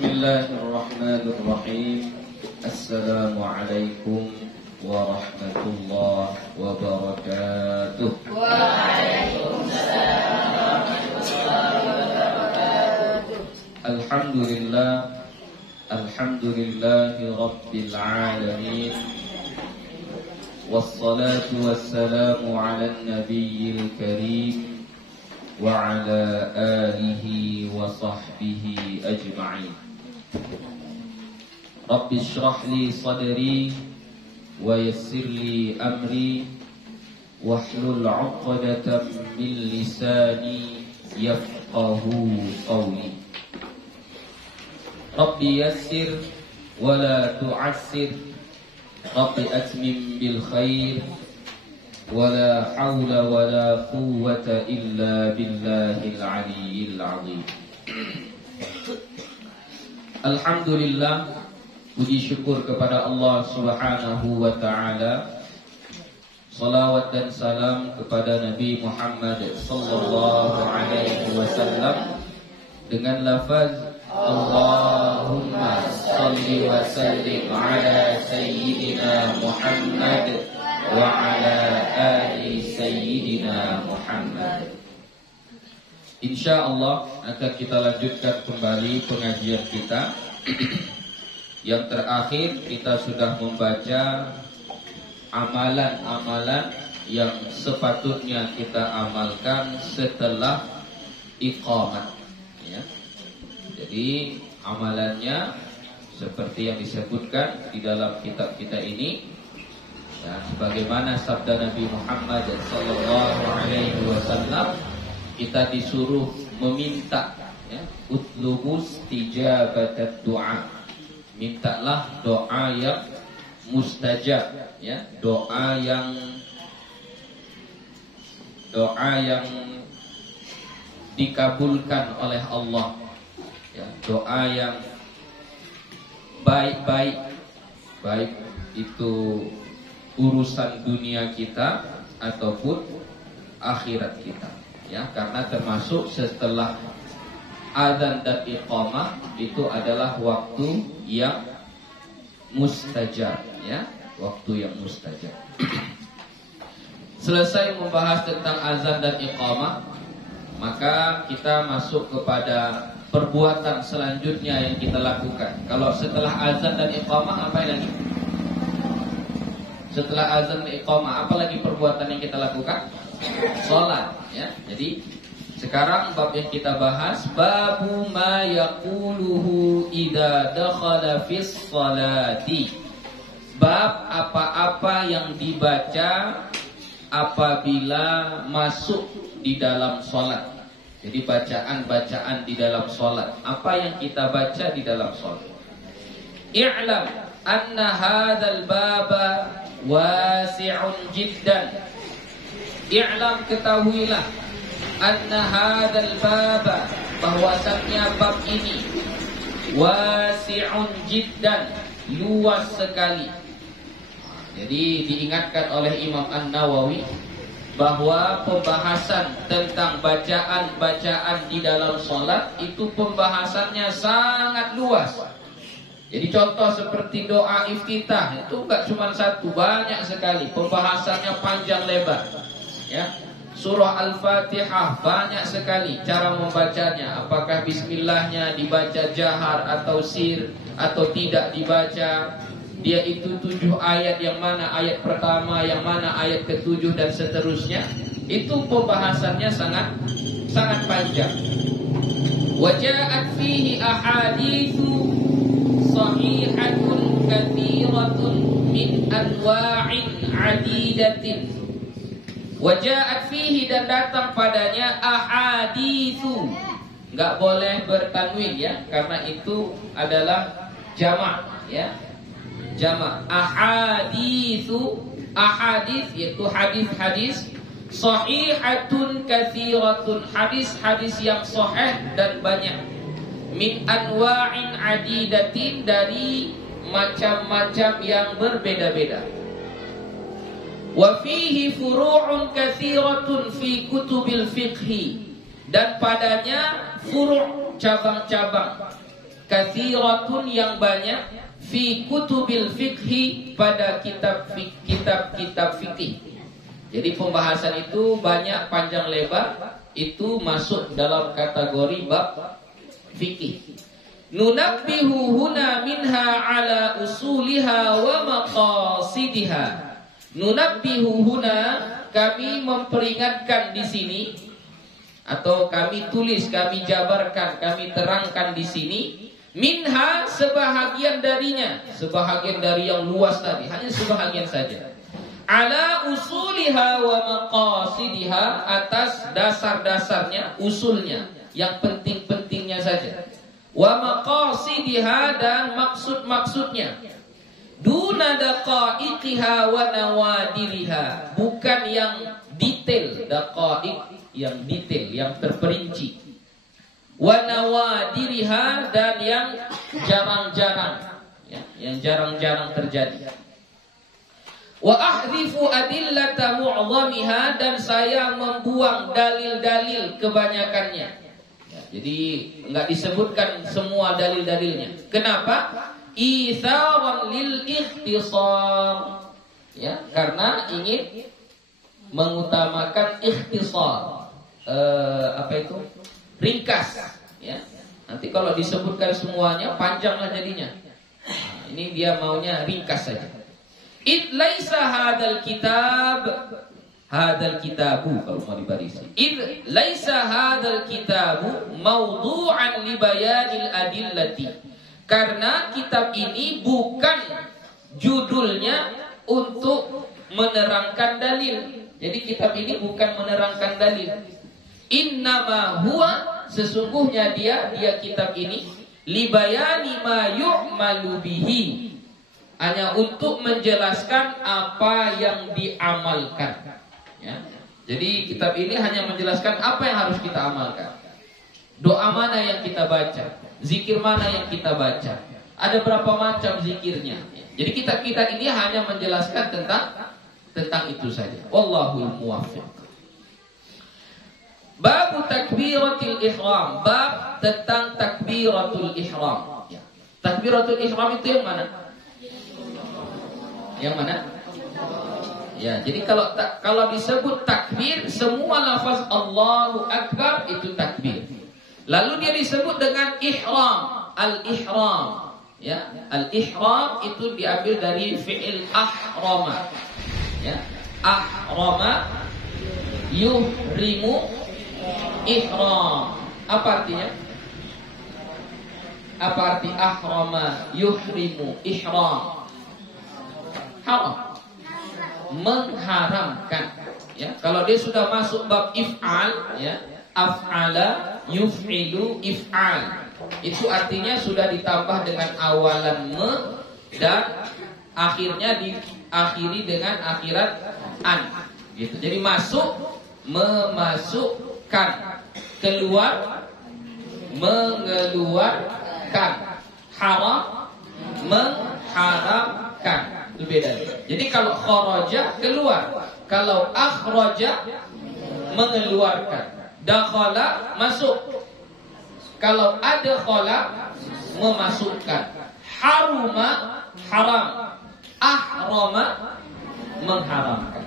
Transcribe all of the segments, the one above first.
Bismillahirrahmanirrahim. Assalamualaikum warahmatullahi wabarakatuh. Waalaikumsalam warahmatullahi wabarakatuh. Alhamdulillahi rabbil alamin. Wassalatu wassalamu ala nabiyil karim wa ala alihi wa sahbihi ajma'in. Rabbi shrah li sadri wa yassir li amri wahlul 'uqdatam min lisani yafqahu qawli. Rabbi yassir wa la tu'assir, Rabbi atmim bil khair, wa la hawla wa la quwwata illa billahil aliyyil azim. Alhamdulillah, puji syukur kepada Allah Subhanahu wa ta'ala. Salawat dan salam kepada Nabi Muhammad sallallahu alaihi wasallam dengan lafaz Allahumma salli wa sallim ala sayyidina Muhammad wa ala ali sayyidina Muhammad. InsyaAllah akan kita lanjutkan kembali pengajian kita. Yang terakhir kita sudah membaca amalan-amalan yang sepatutnya kita amalkan setelah iqamat, ya. Jadi amalannya seperti yang disebutkan di dalam kitab kita ini, ya, sebagaimana sabda Nabi Muhammad sallallahu alaihi wasallam, kita disuruh meminta, ya, utlubus tijabatat doa, mintalah doa yang mustajab, ya, doa yang dikabulkan oleh Allah, ya, doa yang baik-baik, baik itu urusan dunia kita ataupun akhirat kita, ya, karena termasuk setelah adzan dan iqamah itu adalah waktu yang mustajab, ya, waktu yang mustajab. Selesai membahas tentang azan dan iqamah, maka kita masuk kepada perbuatan selanjutnya yang kita lakukan. Kalau setelah azan dan iqamah, apa lagi? Setelah azan dan iqamah, apa lagi perbuatan yang kita lakukan? Salat, ya. Jadi sekarang bab yang kita bahas, babu ma yaquluhu idza dakhala fis salati. Bab apa-apa yang dibaca apabila masuk di dalam salat. Jadi bacaan-bacaan di dalam salat. Apa yang kita baca di dalam salat? I'lam anna hadzal baba wasi'un jiddan. I'lam, ketahuilah, anna hadzal baba, bahwasannya bab ini wasi'un jiddan, luas sekali. Jadi diingatkan oleh Imam An-Nawawi bahwa pembahasan tentang bacaan-bacaan di dalam salat itu pembahasannya sangat luas. Jadi contoh seperti doa iftitah itu enggak cuma satu, banyak sekali, pembahasannya panjang lebar, ya. Surah Al-Fatihah banyak sekali cara membacanya. Apakah bismillahnya dibaca jahar atau sir atau tidak dibaca? Dia itu 7 ayat, yang mana ayat pertama, yang mana ayat ke-7 dan seterusnya. Itu pembahasannya sangat panjang. Waja'at fihi ahaditsu sahihatun katsiratun min anwa'in 'adidatin. Waja'at fihi, dan datang padanya ahaditsu. Enggak boleh bertanwin, ya, karena itu adalah jamak, ya. Jamak ahaditsu, ahadits yaitu hadis-hadis, sahihatun katsiratun, hadis-hadis yang sahih dan banyak, min anwa'in adidatin, dari macam-macam yang berbeda-beda. Wa fihi furu'un katsiratun fi kutubil fiqhi, dan padanya furu', cabang-cabang, katsiratun yang banyak, fi kutubil fiqhi pada kitab-kitab fikih. Jadi pembahasan itu banyak panjang lebar, itu masuk dalam kategori bab fikih. Nunabbihu huna minha ala usuliha wa maqasidiha. Nunabbihu huna, kami memperingatkan di sini, atau kami tulis, kami jabarkan, kami terangkan di sini, minha sebahagian darinya, sebahagian dari yang luas tadi, hanya sebahagian saja. Ala usuliha wa maqasidiha, atas dasar-dasarnya, usulnya, yang penting-pentingnya saja. Wa maqasidiha, dan maksud-maksudnya. Duna daqaiqiha wa nawadiriha, bukan yang detail, daqaiq yang detail, yang terperinci. Wa nawadiriha, dan yang jarang-jarang, ya, yang jarang-jarang terjadi. Wa ahrifu adillata mu'zamiha, dan saya membuang dalil-dalil kebanyakannya. Ya, jadi enggak disebutkan semua dalil-dalilnya. Kenapa? Itharan lil ikhtisar. Ya, karena ingin mengutamakan ikhtisar. Apa itu? Ringkas, ya. Nanti kalau disebutkan semuanya panjanglah jadinya. Nah, ini dia maunya ringkas saja. Id laisa hadal kitabu kalau mau dibarisi. Id laisa hadal kitabu mawdu'an li bayanil adillati. Karena kitab ini bukan judulnya untuk menerangkan dalil. Jadi kitab ini bukan menerangkan dalil. Innama huwa, sesungguhnya dia kitab ini libayani ma yu'malu bihi, hanya untuk menjelaskan apa yang diamalkan, ya. Jadi kitab ini hanya menjelaskan apa yang harus kita amalkan. Doa mana yang kita baca, zikir mana yang kita baca, ada berapa macam zikirnya. Jadi kitab kita ini hanya menjelaskan tentang itu saja. Wallahul muwaffiq. Bab takbiratul ihram, bab tentang takbiratul ihram. Ya. Takbiratul ihram itu yang mana? Yang mana? Ya, jadi kalau disebut takbir, semua lafaz Allahu Akbar itu takbir. Lalu dia disebut dengan ihram, al-ihram. Ya, al-ihram itu diambil dari fi'il ahrama. Ya, ahrama yuhrimu ihram. Apa artinya? Apa arti ahrama yuhrimu ihram? Haram, mengharamkan. Ya, kalau dia sudah masuk bab if'al, ya, af'ala yuf'ilu if'al, itu artinya sudah ditambah dengan awalan me dan akhirnya diakhiri dengan akhirat an, gitu. Jadi masuk, memasukkan, keluar, mengeluarkan, haram, mengharamkan. Itu beda. Jadi kalau kharaja keluar, kalau akhraja mengeluarkan, dakhala masuk. Kalau ada khala memasukkan, haruma haram, ahrama mengharamkan.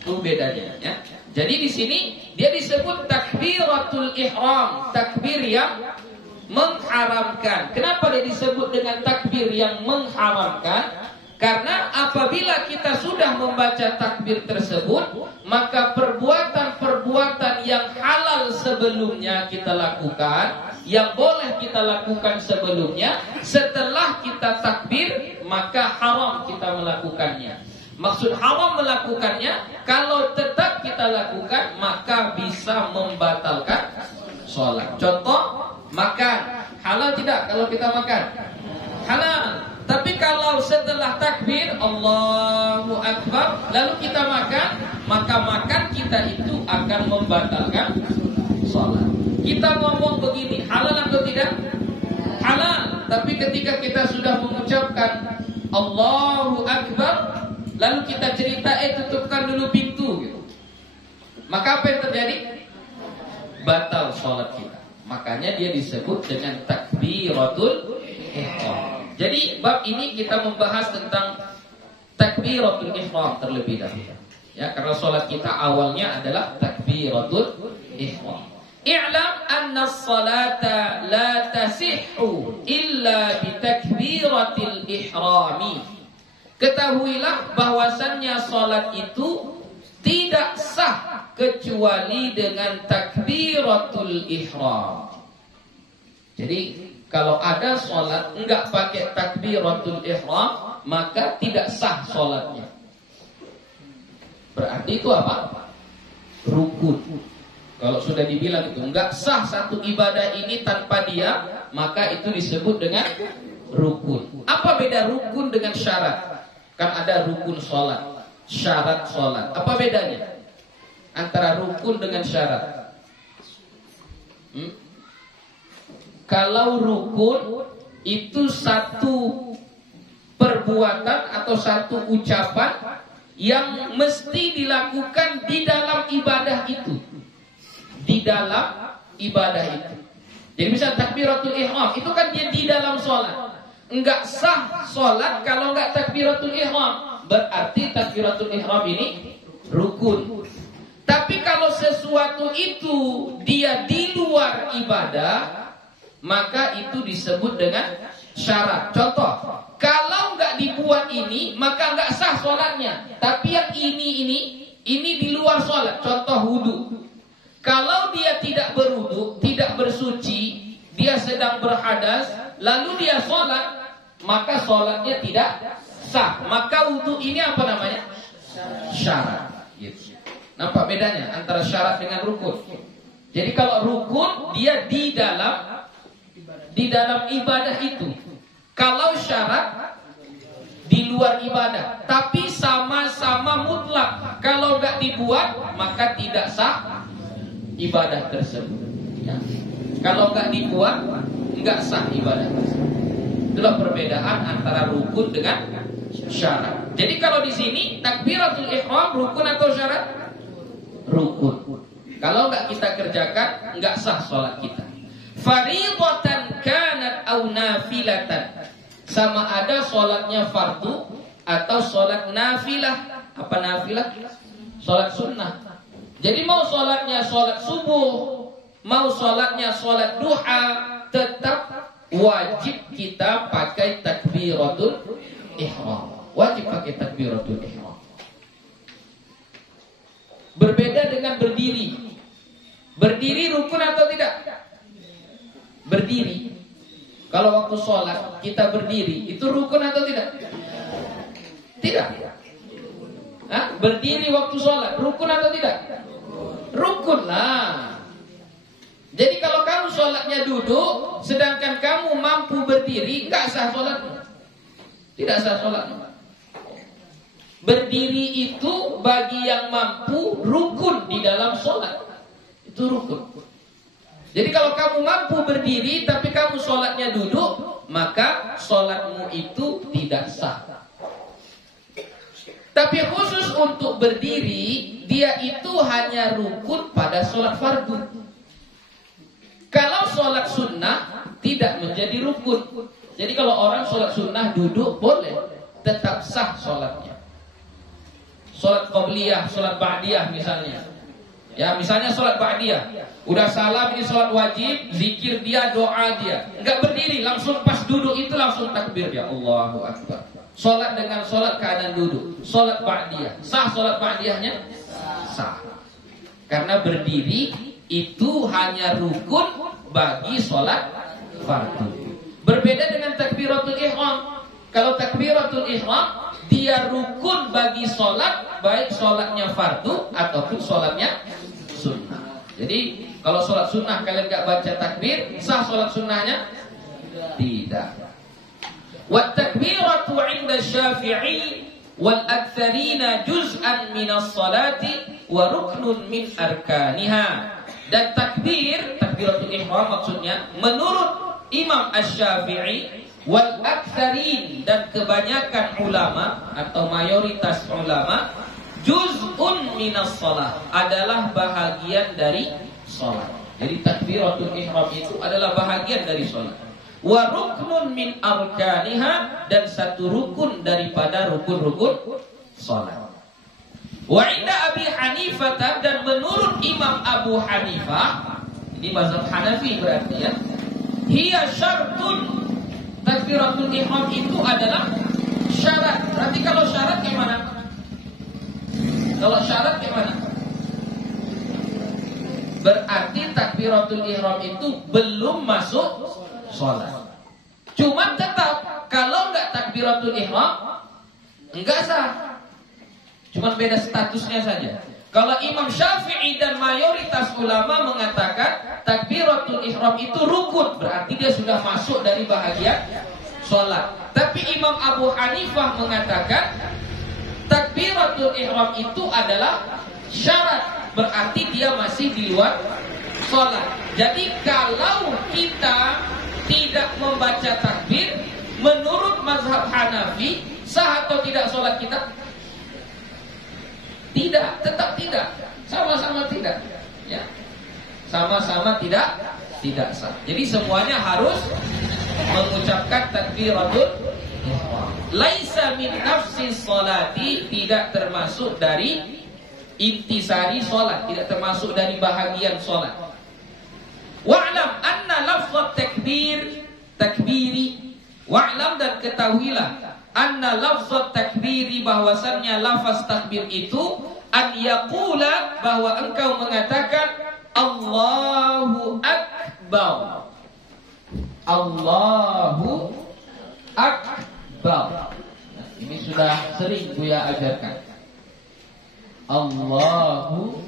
Itu bedanya, ya. Jadi di sini dia disebut takbiratul ihram, takbir yang mengharamkan. Kenapa dia disebut dengan takbir yang mengharamkan? Karena apabila kita sudah membaca takbir tersebut, maka perbuatan-perbuatan yang halal sebelumnya kita lakukan, yang boleh kita lakukan sebelumnya, setelah kita takbir, maka haram kita melakukannya. Maksud haram melakukannya, kalau tetap kita lakukan, maka bisa membatalkan sholat. Contoh, makan. Halal tidak kalau kita makan? Halal. Tapi kalau setelah takbir Allahu Akbar lalu kita makan, maka makan kita itu akan membatalkan sholat. Kita ngomong begini, halal atau tidak? Halal. Tapi ketika kita sudah mengucapkan Allahu Akbar, lalu kita cerita, tutupkan dulu pintu, gitu. Maka apa yang terjadi? Batal sholat kita. Makanya dia disebut dengan takbiratul ihram. Jadi bab ini kita membahas tentang takbiratul ihram terlebih dahulu. Ya, karena salat kita awalnya adalah takbiratul ihram. I'lam anna as-salata la tasihhu illa bi takbiratil ihrami. Ketahuilah bahwasannya salat itu tidak sah kecuali dengan takbiratul ihram. Jadi kalau ada salat enggak pakai takbiratul ihram, maka tidak sah salatnya. Berarti itu apa? Rukun. Kalau sudah dibilang itu enggak sah satu ibadah ini tanpa dia, maka itu disebut dengan rukun. Apa beda rukun dengan syarat? Kan ada rukun sholat, syarat sholat. Apa bedanya antara rukun dengan syarat? Kalau rukun itu satu perbuatan atau satu ucapan yang mesti dilakukan di dalam ibadah itu. Di dalam ibadah itu. Jadi misal takbiratul ihram itu kan dia di dalam sholat. Enggak sah sholat kalau enggak takbiratul ihram. Berarti takbiratul ihram ini rukun. Tapi kalau sesuatu itu dia di luar ibadah, maka itu disebut dengan syarat. Contoh, kalau enggak dibuat ini, maka enggak sah sholatnya. Tapi yang ini di luar sholat. Contoh wudu. Kalau dia tidak berwudu, tidak bersuci, dia sedang berhadas, lalu dia sholat, maka sholatnya tidak sah. Maka wudu ini apa namanya? Syarat. Gitu. Nampak bedanya antara syarat dengan rukun? Jadi kalau rukun dia di dalam ibadah itu. Kalau syarat di luar ibadah, tapi sama-sama mutlak. Kalau nggak dibuat, maka tidak sah ibadah tersebut. Ya. Kalau nggak dibuat, nggak sah ibadah tersebut. Itulah perbedaan antara rukun dengan syarat. Jadi kalau di sini takbiratul ihram rukun atau syarat? Rukun. Kalau nggak kita kerjakan, nggak sah sholat kita. Fardhatan kanat au nafilatan. Sama ada sholatnya fardu atau sholat nafilah. Apa nafilah? Sholat sunnah. Jadi mau sholatnya sholat subuh, mau sholatnya sholat duha, tetap wajib kita pakai takbiratul ihram. Wajib pakai takbiratul ihram. Berbeda dengan berdiri. Berdiri rukun atau tidak? Berdiri. Kalau waktu sholat kita berdiri, itu rukun atau tidak? Tidak. Hah? Berdiri waktu sholat, rukun atau tidak? Rukun lah. Jadi kalau kamu sholatnya duduk, sedangkan kamu mampu berdiri, enggak sah sholatnya. Tidak sah sholatnya. Berdiri itu bagi yang mampu rukun di dalam sholat. Itu rukun. Jadi kalau kamu mampu berdiri, tapi kamu sholatnya duduk, maka sholatmu itu tidak sah. Tapi khusus untuk berdiri, dia itu hanya rukun pada sholat fardu. Kalau sholat sunnah tidak menjadi rukun. Jadi kalau orang sholat sunnah duduk boleh, tetap sah sholatnya. Sholat qabliyah, sholat ba'diyah misalnya. Ya misalnya sholat ba'diyah, udah salam ini sholat wajib, zikir dia, doa dia, enggak berdiri, langsung pas duduk itu langsung takbir ya Allahu Akbar. Sholat dengan sholat keadaan duduk. Sholat ba'diyah. Sah sholat ba'diyahnya? Sah. Karena berdiri itu hanya rukun bagi sholat fardu. Berbeda dengan takbiratul ihram. Kalau takbiratul ihram, dia rukun bagi sholat, baik sholatnya fardu ataupun sholatnya sunnah. Jadi kalau sholat sunnah kalian gak baca takbir, sah sholat sunnahnya? Tidak. والتكبيرة عند الشافعي والأكثرين جزءا من الصلاة وركن من أركانها. Dan takbiratul ihram maksudnya menurut Imam Asy-Syafi'i wal aktsarin dan kebanyakan ulama atau mayoritas ulama, juz'un minas shalah adalah bahagian dari salat. Jadi takbiratul ihram itu adalah bahagian dari salat. wa ruknun min arkaniha, dan satu rukun daripada rukun-rukun salat. Wa inda Abi Hanifah, dan menurut Imam Abu Hanifah, ini mazhab Hanafi berarti ya, hiya syartun, takbiratul ihram itu adalah syarat. Berarti kalau syarat gimana? Kalau syarat gimana? Berarti takbiratul ihram itu belum masuk sholat. Cuma tetap kalau enggak takbiratul ihram enggak sah. Cuma beda statusnya saja. Kalau Imam Syafi'i dan mayoritas ulama mengatakan takbiratul ihram itu rukun, berarti dia sudah masuk dari bahagian sholat. Tapi Imam Abu Hanifah mengatakan takbiratul ihram itu adalah syarat, berarti dia masih di luar sholat. Jadi kalau kita tidak membaca takbir, menurut mazhab Hanafi, sah atau tidak sholat kita? Tidak, tetap tidak. Sama-sama tidak. Ya, sama-sama tidak sah. Jadi semuanya harus mengucapkan takbiratul ihram. Laisa min nafsi sholati, tidak termasuk dari intisari sholat, tidak termasuk dari bahagian sholat. Wa'lam anna lafzat takbiri, wa'lam, dan ketahuilah, anna lafzat takbiri, bahwasannya lafaz takbir itu, an yaqula, bahwa engkau mengatakan Allahu Akbar. Allahu Akbar. Nah, ini sudah sering Buya ajarkan. Allahu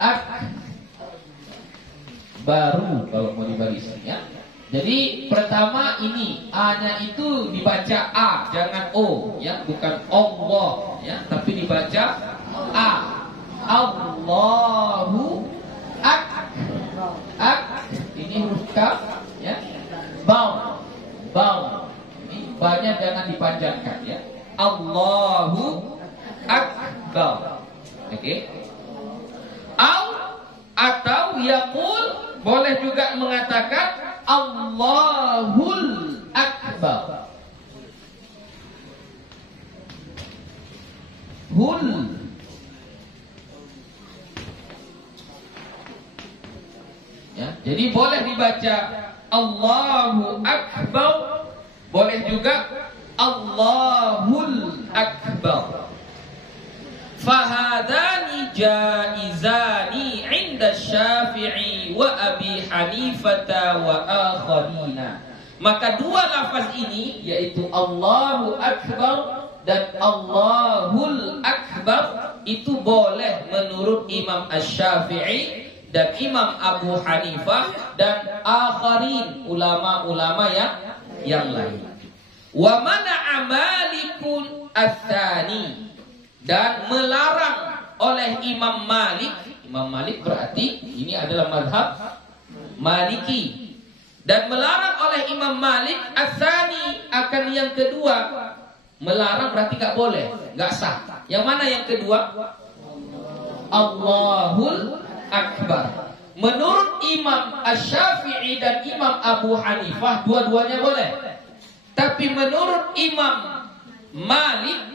Akbar. Baru kalau mau dibaris ya. Jadi pertama ini A-nya itu dibaca A, jangan O ya, bukan Allah ya, tapi dibaca A. Allahu Akbar. Ini huruf kaf ya. Bau. Ini ba-nya jangan dipanjangkan ya. Allahu Akbar. Oke. Atau yaqul, boleh juga mengatakan Allahul Akbar. Ya, jadi boleh dibaca Allahu Akbar, boleh juga Allahul Akbar. Fahadani jaizani inda Syafi'i wa Abi Hanifah wa akharina. Maka dua lafaz ini, yaitu Allahu Akbar dan Allahul Akbar, itu boleh menurut Imam Asy-Syafi'i dan Imam Abu Hanifah dan akharin, ulama-ulama yang lain. Wa mana'a Malikun ats-tsani, dan melarang oleh Imam Malik. Imam Malik berarti ini adalah mazhab Maliki. Dan melarang oleh Imam Malik ats-tsani, akan yang kedua. Melarang berarti gak boleh, gak sah. Yang mana yang kedua? Allahul Akbar. Menurut Imam Asy-Syafi'i dan Imam Abu Hanifah, dua-duanya boleh. Tapi menurut Imam Malik,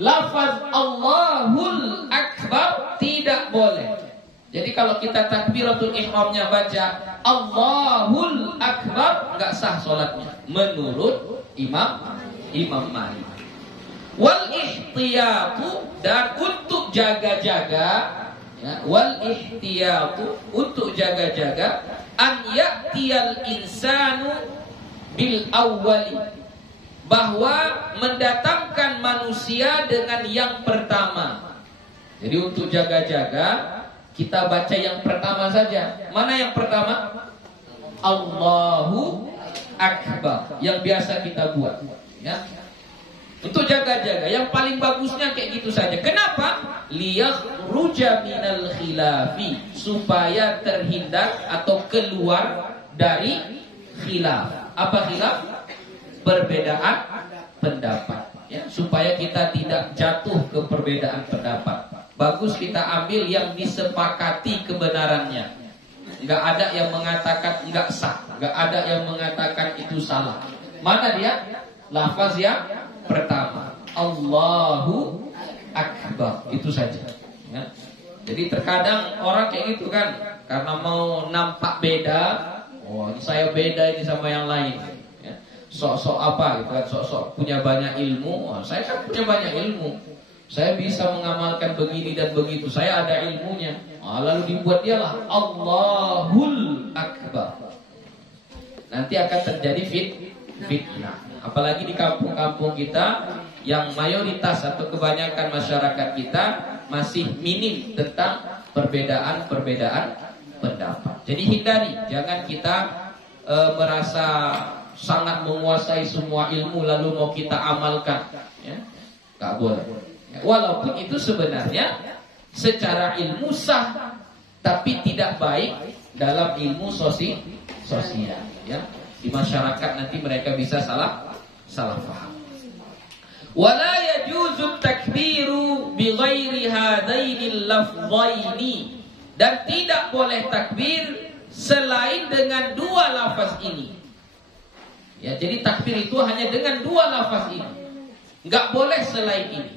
lafaz Allahul Akbar tidak boleh. Jadi kalau kita takbiratul ihramnya baca Allahul Akbar, enggak sah salatnya menurut Imam Malik. Wal ihtiyatu, dan untuk jaga-jaga ya, wal ihtiyatu, untuk jaga-jaga, an ya'tiyal insanu bil awwali, bahwa mendatangkan manusia dengan yang pertama. Jadi untuk jaga-jaga, kita baca yang pertama saja. Mana yang pertama? Allahu Akbar, yang biasa kita buat ya. Untuk jaga-jaga, yang paling bagusnya kayak gitu saja. Kenapa? Liyakhruja minal khilafi, supaya terhindar atau keluar dari khilaf. Apa khilaf? Perbedaan pendapat ya, supaya kita tidak jatuh ke perbedaan pendapat. Bagus kita ambil yang disepakati kebenarannya. nggak ada yang mengatakan nggak sah, nggak ada yang mengatakan itu salah. Mana dia? Lafaz yang pertama, Allahu Akbar, itu saja. Ya. Jadi terkadang orang kayak gitu kan, karena mau nampak beda, oh ini saya beda ini sama yang lain. Ya. Sok-sok apa gitu kan, sok-sok punya banyak ilmu. Oh, saya kan punya banyak ilmu, saya bisa mengamalkan begini dan begitu, saya ada ilmunya. Oh, lalu dibuat dialah Allahul Akbar. Nanti akan terjadi fitnah. Apalagi di kampung-kampung kita yang mayoritas atau kebanyakan masyarakat kita masih minim tentang perbedaan-perbedaan pendapat. Jadi hindari, jangan kita merasa sangat menguasai semua ilmu lalu mau kita amalkan, ya. Gak boleh. Walaupun itu sebenarnya secara ilmu sah, tapi tidak baik dalam ilmu sosial, ya. Di masyarakat nanti mereka bisa salah paham. Wala yajuzu takbiru bi ghairi hadainil lafzaini, dan tidak boleh takbir selain dengan dua lafaz ini. Ya, jadi takbir itu hanya dengan dua lafaz ini. Enggak boleh selain ini.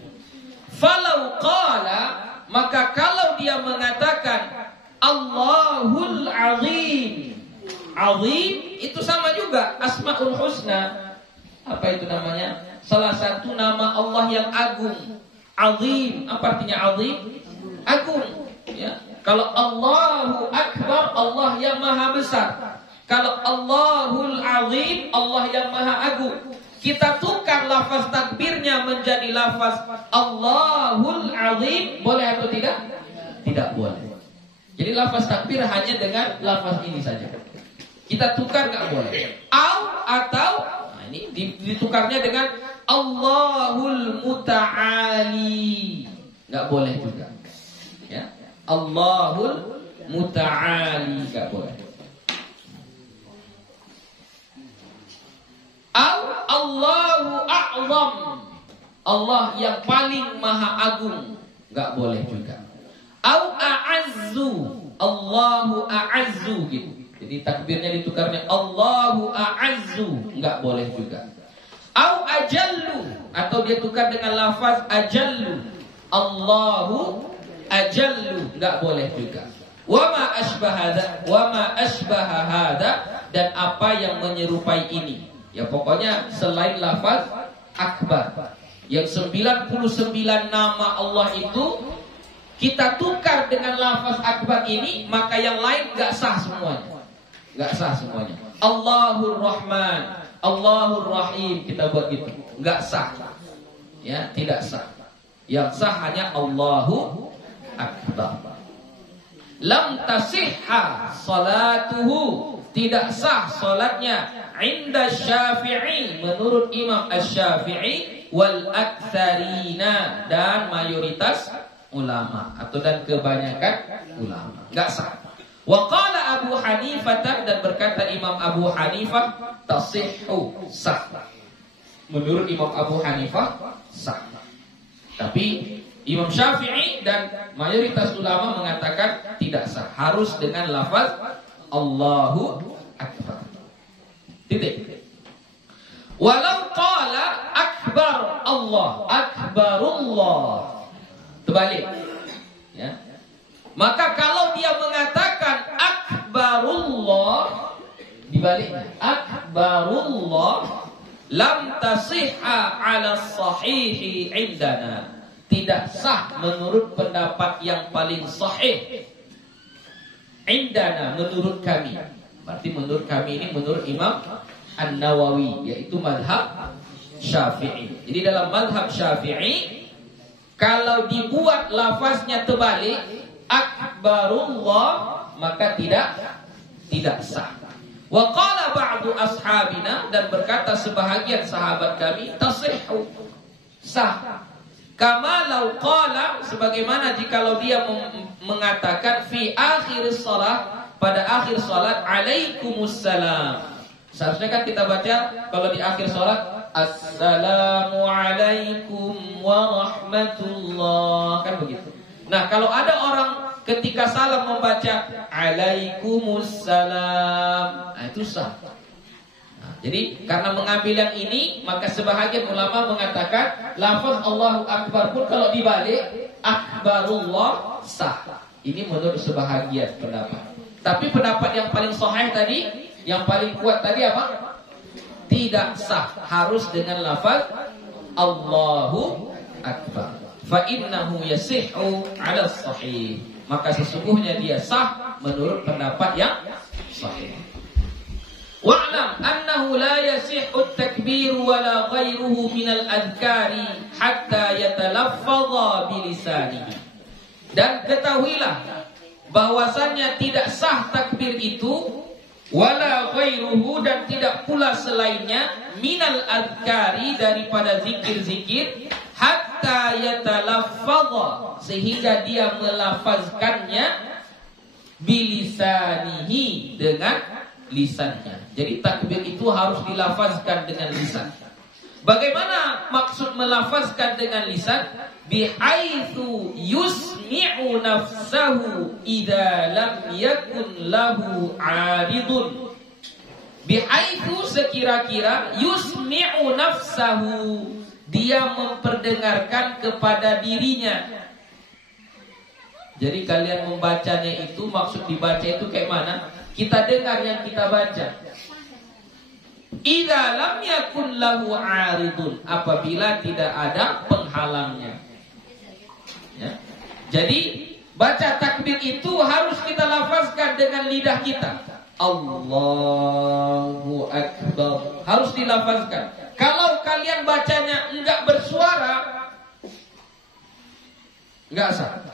Falau qala, maka kalau dia mengatakan Allahul Azim, Azim itu sama juga Asmaul Husna. Apa itu namanya? Salah satu nama Allah yang agung. Azim, apa artinya azim? Agung. Ya. Kalau Allahu Akbar, Allah yang maha besar. Kalau Allahul Azim, Allah yang maha agung. Kita tukar lafaz takbirnya menjadi lafaz Allahul Azim, boleh atau tidak? Tidak boleh. Jadi lafaz takbir hanya dengan lafaz ini saja. Kita tukar nggak boleh. Atau nah ini ditukarnya dengan Allahul Muta'ali, nggak boleh juga. Ya, Allahul Muta'ali nggak boleh. Allahu A'zam, Allah yang paling maha agung, nggak boleh juga. A'azzu, Allahu A'azzu gitu. Jadi takbirnya ditukarnya Allahu A'azzu, nggak boleh juga. Ajallu, atau dia tukar dengan lafaz ajallu, Allahu ajallu, nggak boleh juga. Wa ma asbaha hada, dan apa yang menyerupai ini. Ya pokoknya selain lafaz akbar, yang 99 nama Allah itu kita tukar dengan lafaz akbar ini, maka yang lain nggak sah semuanya. Nggak sah semuanya. Allahur Rahman, Allahur Rahim, kita buat gitu, nggak sah. Ya, tidak sah. Yang sah hanya Allahu Akbar. Lam tasihha salatuhu, tidak sah salatnya. Inda Syafi'i, menurut Imam Asy-Syafi'i, wal aktsarina, dan mayoritas ulama atau dan kebanyakan ulama, enggak sah. Wa qala Abu Hanifah, dan berkata Imam Abu Hanifah, tasihhu, sah. Menurut Imam Abu Hanifah sah. Tapi Imam Syafi'i dan mayoritas ulama mengatakan tidak sah, harus dengan lafaz Allahu Akbar. Titik. Walau qala akbar Allah, akbarullah, terbalik. Ya. Maka kalau dia mengatakan akbarullah, dibaliknya akbarullah, lam tasihha ala sahihi indana, tidak sah menurut pendapat yang paling sahih. Indana, menurut kami. Berarti menurut kami ini menurut Imam An-Nawawi, yaitu mazhab Syafi'i. Jadi dalam mazhab Syafi'i, kalau dibuat lafaznya terbalik, akbarullah, maka tidak sah. Wa qala ba'du ashabina, dan berkata sebahagian sahabat kami, tasihhu, sah. Kama law qala, sebagaimana jikalau dia mengatakan fi akhir salat, pada akhir salat, alaikumussalam. Seharusnya kan kita baca kalau di akhir salat, assalamualaikum warahmatullah, kan begitu. Nah, kalau ada orang ketika salam membaca Alaikumussalam. Nah, itu sah. Nah, jadi karena mengambil yang ini, maka sebahagian ulama mengatakan lafaz Allahu Akbar pun kalau dibalik Akbarullah sah. Ini menurut sebahagian pendapat. Tapi pendapat yang paling sahih tadi, yang paling kuat tadi apa? Tidak sah, harus dengan lafaz Allahu Akbar. Fa innahu yasihhu 'ala sahih. Maka sesungguhnya dia sah menurut pendapat yang sahih. Wa'lam annahu la yasihhu at-takbir wa la ghayruhu min al-adhkari hatta yatalaffadha bi lisanihi. Dan ketahuilah bahwasannya tidak sah takbir itu wala ghairuhu, dan tidak pula selainnya minal adhkari, daripada zikir-zikir, hatta yatalaffadha, sehingga dia melafazkannya bilisanihi, dengan lisannya. Jadi takbir itu harus dilafazkan dengan lisan. Bagaimana maksud melafazkan dengan lisan? Bihaitsu yusmi'u nafsahu idza lam yakun lahu 'aridun. Bihaitsu, sekira-kira, yusmi'u nafsahu, dia memperdengarkan kepada dirinya. Jadi kalian membacanya itu, maksud dibaca itu kayak mana? Kita dengar yang kita baca. Idza lam yakun lahu 'aridun, apabila tidak ada penghalangnya. Ya. Jadi baca takbir itu harus kita lafazkan dengan lidah kita. Allahu Akbar, harus dilafazkan. Kalau kalian bacanya enggak bersuara, enggak sah.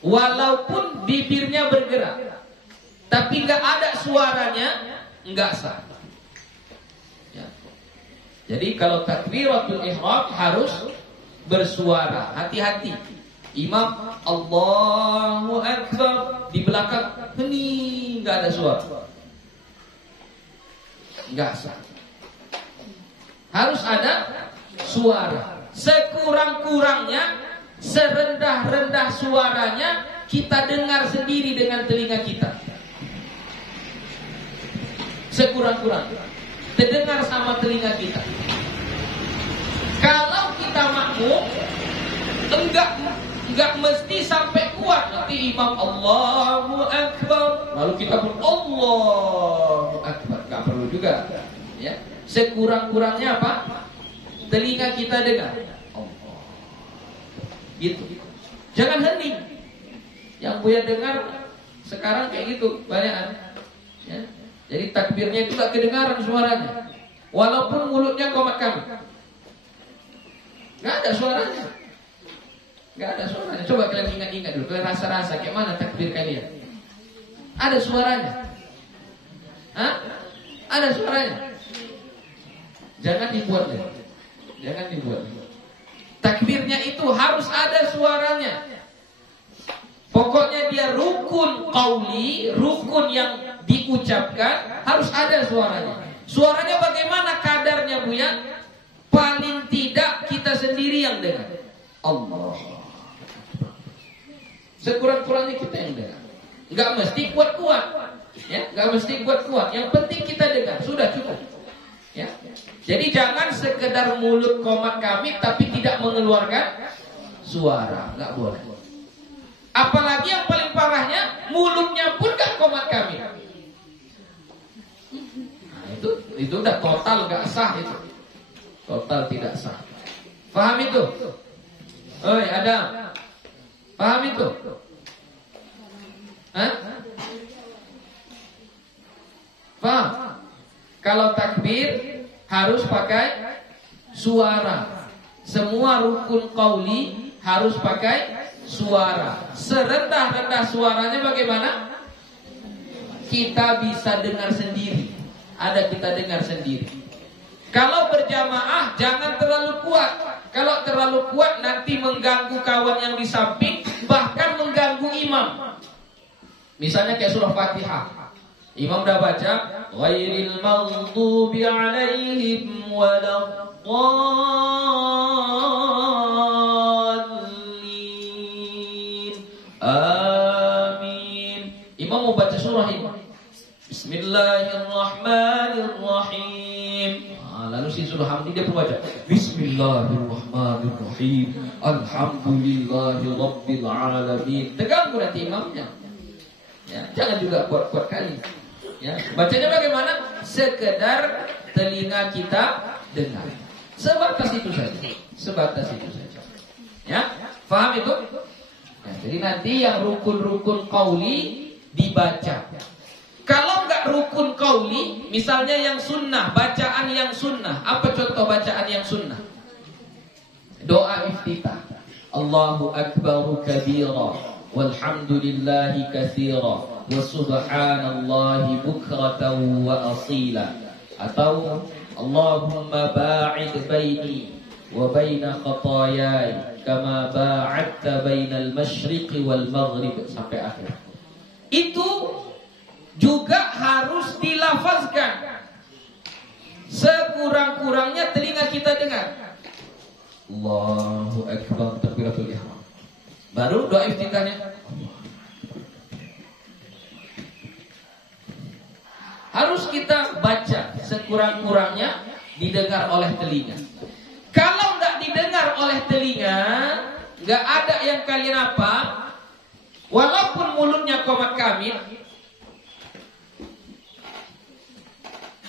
Walaupun bibirnya bergerak, tapi enggak ada suaranya, enggak sah. Ya. Jadi kalau takbiratul ihram harus bersuara, hati-hati. Imam Allahu Akbar, di belakang hening, nggak ada suara, nggak sah. Harus ada suara. Sekurang-kurangnya, serendah-rendah suaranya, kita dengar sendiri dengan telinga kita. Sekurang-kurangnya terdengar sama telinga kita. Kalau kita makmum, enggak mesti sampai kuat. Nanti imam Allahu Akbar, lalu kita pun Allahu Akbar, enggak perlu juga. Ya, sekurang-kurangnya apa? Telinga kita dengar. Allah. Gitu. Jangan hening. Yang Buya dengar sekarang kayak gitu banyak. Ya. Jadi takbirnya itu enggak kedengaran suaranya. Walaupun mulutnya komat kami. Nggak ada suaranya. Nggak ada suaranya. Coba kalian ingat-ingat dulu. Kalian rasa-rasa kayak mana takbir kalian. Ada suaranya? Hah? Ada suaranya? Jangan dibuat deh. Jangan dibuat. Takbirnya itu harus ada suaranya. Pokoknya dia rukun qauli, rukun yang diucapkan, harus ada suaranya. Suaranya bagaimana kadarnya, Buya? Paling tidak kita sendiri yang dengar. Allah. Sekurang-kurangnya kita yang dengar. Enggak mesti kuat-kuat. Ya, enggak mesti kuat-kuat. Yang penting kita dengar, sudah cukup. Ya. Jadi jangan sekedar mulut komat kami tapi tidak mengeluarkan suara, enggak boleh. Apalagi yang paling parahnya, mulutnya pun enggak komat kami. Nah, itu udah total enggak sah itu. Total tidak sah. Paham itu? Oi, ada. Paham itu? Hah? Paham? Kalau takbir harus pakai suara. Semua rukun qauli harus pakai suara. Serendah-rendah suaranya bagaimana? Kita bisa dengar sendiri. Ada kita dengar sendiri. Kalau berjamaah jangan terlalu kuat. Kalau terlalu kuat nanti mengganggu kawan yang di samping, bahkan mengganggu imam. Misalnya kayak surah Fatihah. Imam udah baca, ghairil maghdubi alaihim waladdallin. Bismillahirrahmanirrahim. Lalu si Zulhamdi dia membaca Bismillahirrahmanirrahim. Alhamdulillahirabbil alamin. Tegang berarti imamnya. Ya, jangan juga kuat-kuat kali. Ya, bacanya bagaimana? Sekedar telinga kita dengar. Sebatas itu saja. Sebatas itu saja. Ya, paham itu? Nah, jadi nanti yang rukun-rukun qauli dibaca. Kalau enggak rukun qauli, misalnya yang sunnah, bacaan yang sunnah. Apa contoh bacaan yang sunnah? Doa iftitah. Allahu akbaru kabira walhamdulillahi katsira wa subhanallahi bukratan wa asila. Atau Allahumma ba'id baini wa baina khataayai kama ba'adta bainal masyriqi wal maghrib sampai akhir. Itu juga harus dilafazkan. Sekurang-kurangnya telinga kita dengar. Allahu akbar, takbiratul ihram. Baru doa iftitahnya. Harus kita baca sekurang-kurangnya didengar oleh telinga. Kalau enggak didengar oleh telinga, enggak ada yang kalian apa, walaupun mulutnya qomat kamit,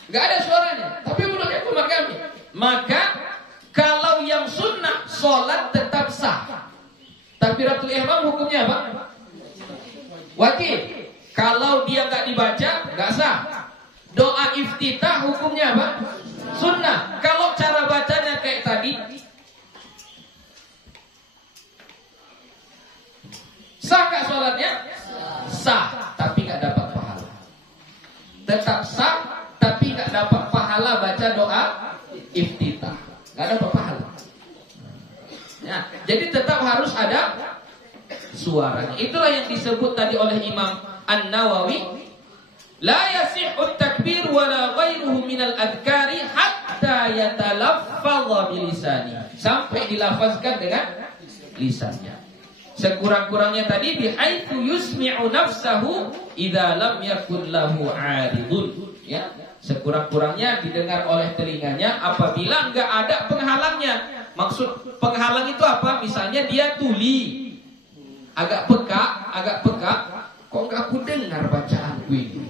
enggak ada suaranya, tapi mulutnya qomat kamit, maka kalau yang sunnah sholat tetap sah. Takbiratul ihram hukumnya apa? Wajib. Kalau dia enggak dibaca, enggak sah. Doa iftitah hukumnya apa? Sunnah. Kalau cara bacanya kayak tadi, sah nggak sholatnya? Sah, tapi nggak dapat pahala. Tetap sah, tapi nggak dapat pahala baca doa iftitah. Nggak dapat pahala. Ya, jadi tetap harus ada suaranya. Itulah yang disebut tadi oleh Imam An-Nawawi. La yasihhu takbir wala ghairuhu minal adhkari hatta yatalaffadha bilisani. Sampai dilafazkan dengan lisannya. Sekurang-kurangnya tadi bihaitsu yusmi'u nafsahu idza lam yakun lahu 'aridun. Ya, sekurang-kurangnya didengar oleh telinganya apabila enggak ada penghalangnya. Maksud penghalang itu apa? Misalnya dia tuli. Agak peka, kok enggak aku dengar bacaanku ini.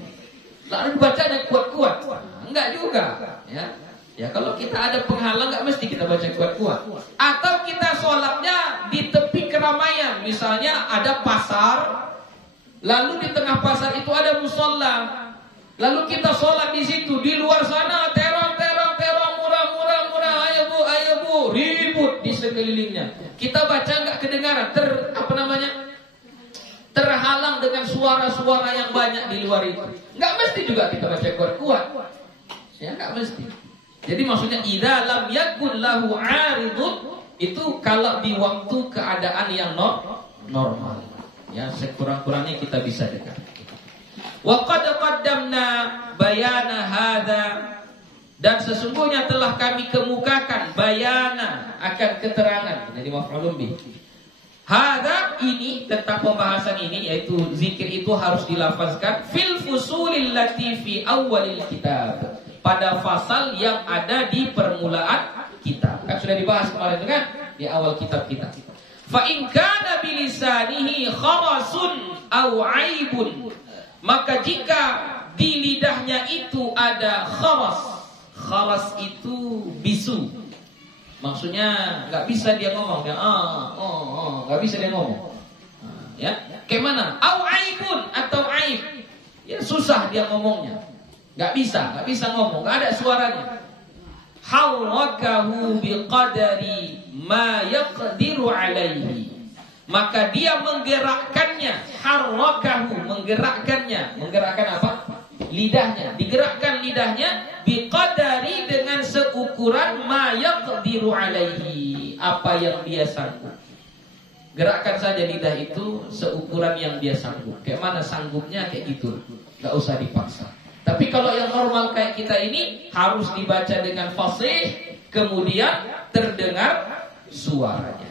Lalu bacanya kuat-kuat. Enggak juga, ya. Ya kalau kita ada penghalang enggak mesti kita baca kuat-kuat. Atau kita sholatnya di tepi keramaian, misalnya ada pasar, lalu di tengah pasar itu ada musola, lalu kita sholat di situ, di luar sana terong murah, ayo bu, ribut di sekelilingnya. Kita baca enggak kedengaran, terhalang dengan suara-suara yang banyak di luar itu. Enggak mesti juga kita baca kuat-kuat. Ya, enggak mesti. Jadi maksudnya idza lam yakun lahu 'aridun itu kalau di waktu keadaan yang normal. Ya, sekurang-kurangnya kita bisa dengar. Wa qad qaddamna bayana hadza, dan sesungguhnya telah kami kemukakan bayana akan keterangan. Jadi maf'ulun bih. Hadza ini tentang pembahasan ini, yaitu zikir itu harus dilafazkan fil fusulil lati fi awalil kitab, pada fasal yang ada di permulaan kitab. Kan sudah dibahas kemarin kan di awal kitab kita. Fa in kana bilisanihi kharasun aw aibun, maka jika di lidahnya itu ada kharas itu bisu. Maksudnya nggak bisa dia ngomong, ya, nggak bisa dia ngomong, ya. Kayak mana? Au aibun atau aib, ya susah dia ngomongnya, nggak bisa ngomong, nggak ada suaranya. Harakahu biqadari ma yaqdiru alaihi, maka dia menggerakkannya. Harakahu, menggerakkan apa? Lidahnya, digerakkan lidahnya biqadari dengan seukuran ma yaqdiru alaihi, apa yang dia sanggup. Gerakkan saja lidah itu seukuran yang dia sanggup. Kayak mana sanggupnya kayak gitu, enggak usah dipaksa. Tapi kalau yang normal kayak kita ini harus dibaca dengan fasih, kemudian terdengar suaranya.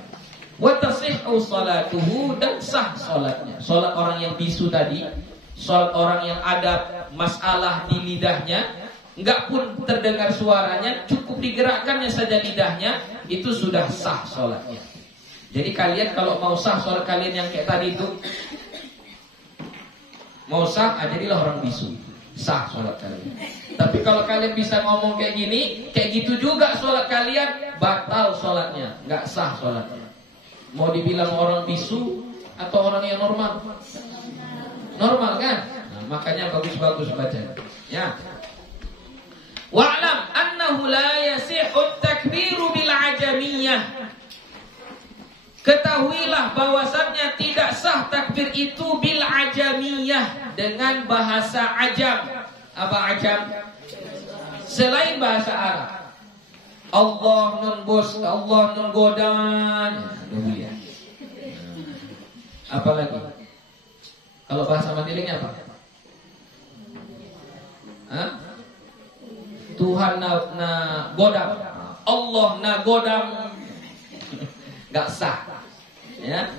Wa tasihhu salatuhu, dan sah salatnya. Salat orang yang bisu tadi, salat orang yang ada masalah di lidahnya, enggak pun terdengar suaranya, cukup digerakkannya saja lidahnya, itu sudah sah sholatnya. Jadi kalian kalau mau sah sholat kalian yang kayak tadi itu, mau sah, jadilah orang bisu, sah sholat kalian. Tapi kalau kalian bisa ngomong kayak gini, kayak gitu juga sholat kalian, batal sholatnya, nggak sah sholatnya. Mau dibilang orang bisu atau orang yang normal? Normal kan? Nah, makanya bagus-bagus baca. Ya. Wa'lam annahu la yasihhu at-takbiru bil ajamiyah. Ketahuilah bahwasannya tidak sah takbir itu bil ajamiyah, dengan bahasa ajam. Apa ajam? Selain bahasa Arab. Allah nun bos, Allah nun godan. Apa lagi? Kalau bahasa Mandailing apa? Hah? Tuhan na godam, Allah na godam, nggak sah. Ya,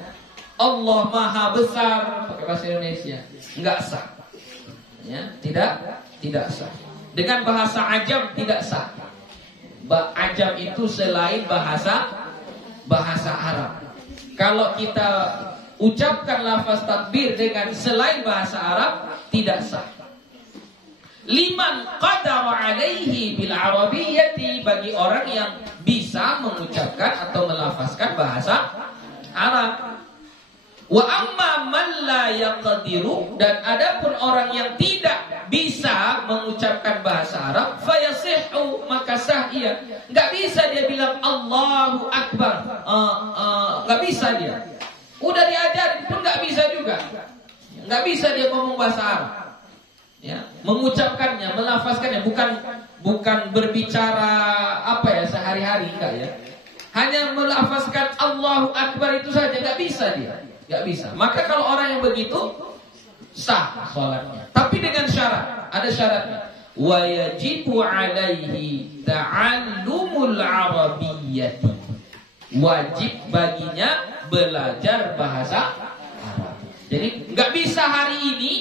Allah maha besar pakai bahasa Indonesia, nggak sah. Ya, tidak sah. Dengan bahasa ajam tidak sah. Ajam itu selain bahasa Arab. Kalau kita ucapkan lafaz takbir dengan selain bahasa Arab tidak sah. Liman qadara alaihi bil arabiyyati, bagi orang yang bisa mengucapkan atau melafazkan bahasa Arab. Wa amma man la yaqdiru, dan adapun orang yang tidak bisa mengucapkan bahasa Arab, fayasihhu, maka sah ia. Enggak bisa dia bilang Allahu Akbar. Enggak bisa dia. Udah diajarin pun enggak bisa juga. Enggak bisa dia ngomong bahasa Arab. Ya, mengucapkannya, melafazkannya, bukan berbicara apa ya sehari-hari, enggak ya. Hanya melafazkan Allahu Akbar itu saja enggak bisa dia. Enggak bisa. Maka kalau orang yang begitu sah salatnya. Tapi dengan syarat, ada syaratnya. Wa yajibu alaihi ta'allumul arabiyyati. Wajib baginya belajar bahasa Arab. Jadi enggak bisa hari ini,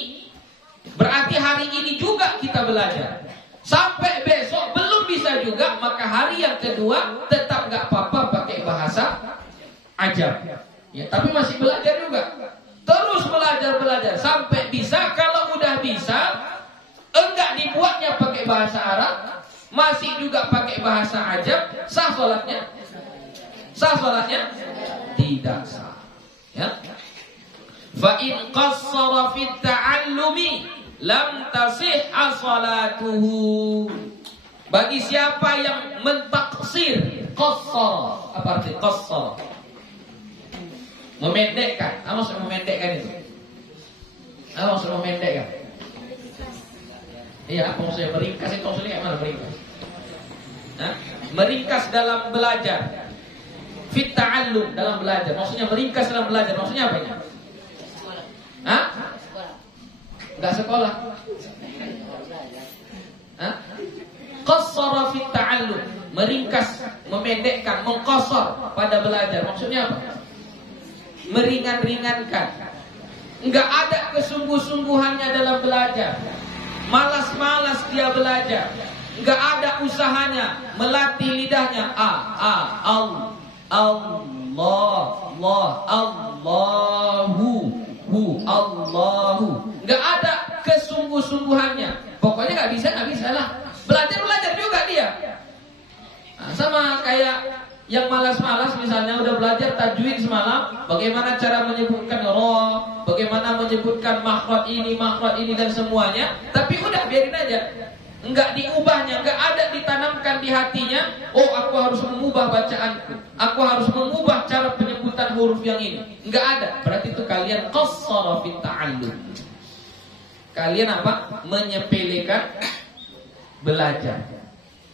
berarti hari ini juga kita belajar. Sampai besok belum bisa juga, maka hari yang kedua tetap nggak apa-apa pakai bahasa ajam. Ya, tapi masih belajar juga. Terus belajar sampai bisa. Kalau udah bisa, enggak dibuatnya pakai bahasa Arab, masih juga pakai bahasa ajam, sah sholatnya? Sah sholatnya? Tidak sah. Ya. Fa in qassara fit ta'allumi lam tasihha salatuhu. Bagi siapa yang mentaksir, qassara, apa arti qassara? Memendekkan. Apa maksud memendekkan itu? Apa maksud memendekkan? Iya, apa maksudnya meringkas itu? Maksudnya kayak mana meringkas? Hah? Meringkas dalam belajar. Fit ta'allum, dalam belajar. Maksudnya meringkas dalam belajar. Maksudnya apa ini? Hah? Enggak sekolah. Hah? Qassara fit ta'allum, meringkas, memendekkan, mengqasar pada belajar. Maksudnya apa? Meringan-ringankan. Enggak ada kesungguh-sungguhannya dalam belajar. Malas-malas dia belajar. Enggak ada usahanya melatih lidahnya. Allah, Allahu, Allahu. Enggak ada kesungguh-sungguhannya. Pokoknya enggak bisa lah. Belajar juga dia. Nah, sama kayak yang malas-malas misalnya udah belajar tajwid semalam, bagaimana cara menyebutkan ra, bagaimana menyebutkan makhraj ini dan semuanya, tapi udah biarin aja. Enggak diubahnya, enggak ada ditanamkan di hatinya, oh aku harus mengubah bacaanku, aku harus mengubah cara penyebutan huruf yang ini. Enggak ada. Berarti itu kalian qassara fit ta'allum. Kalian apa? Menyepelekan belajar.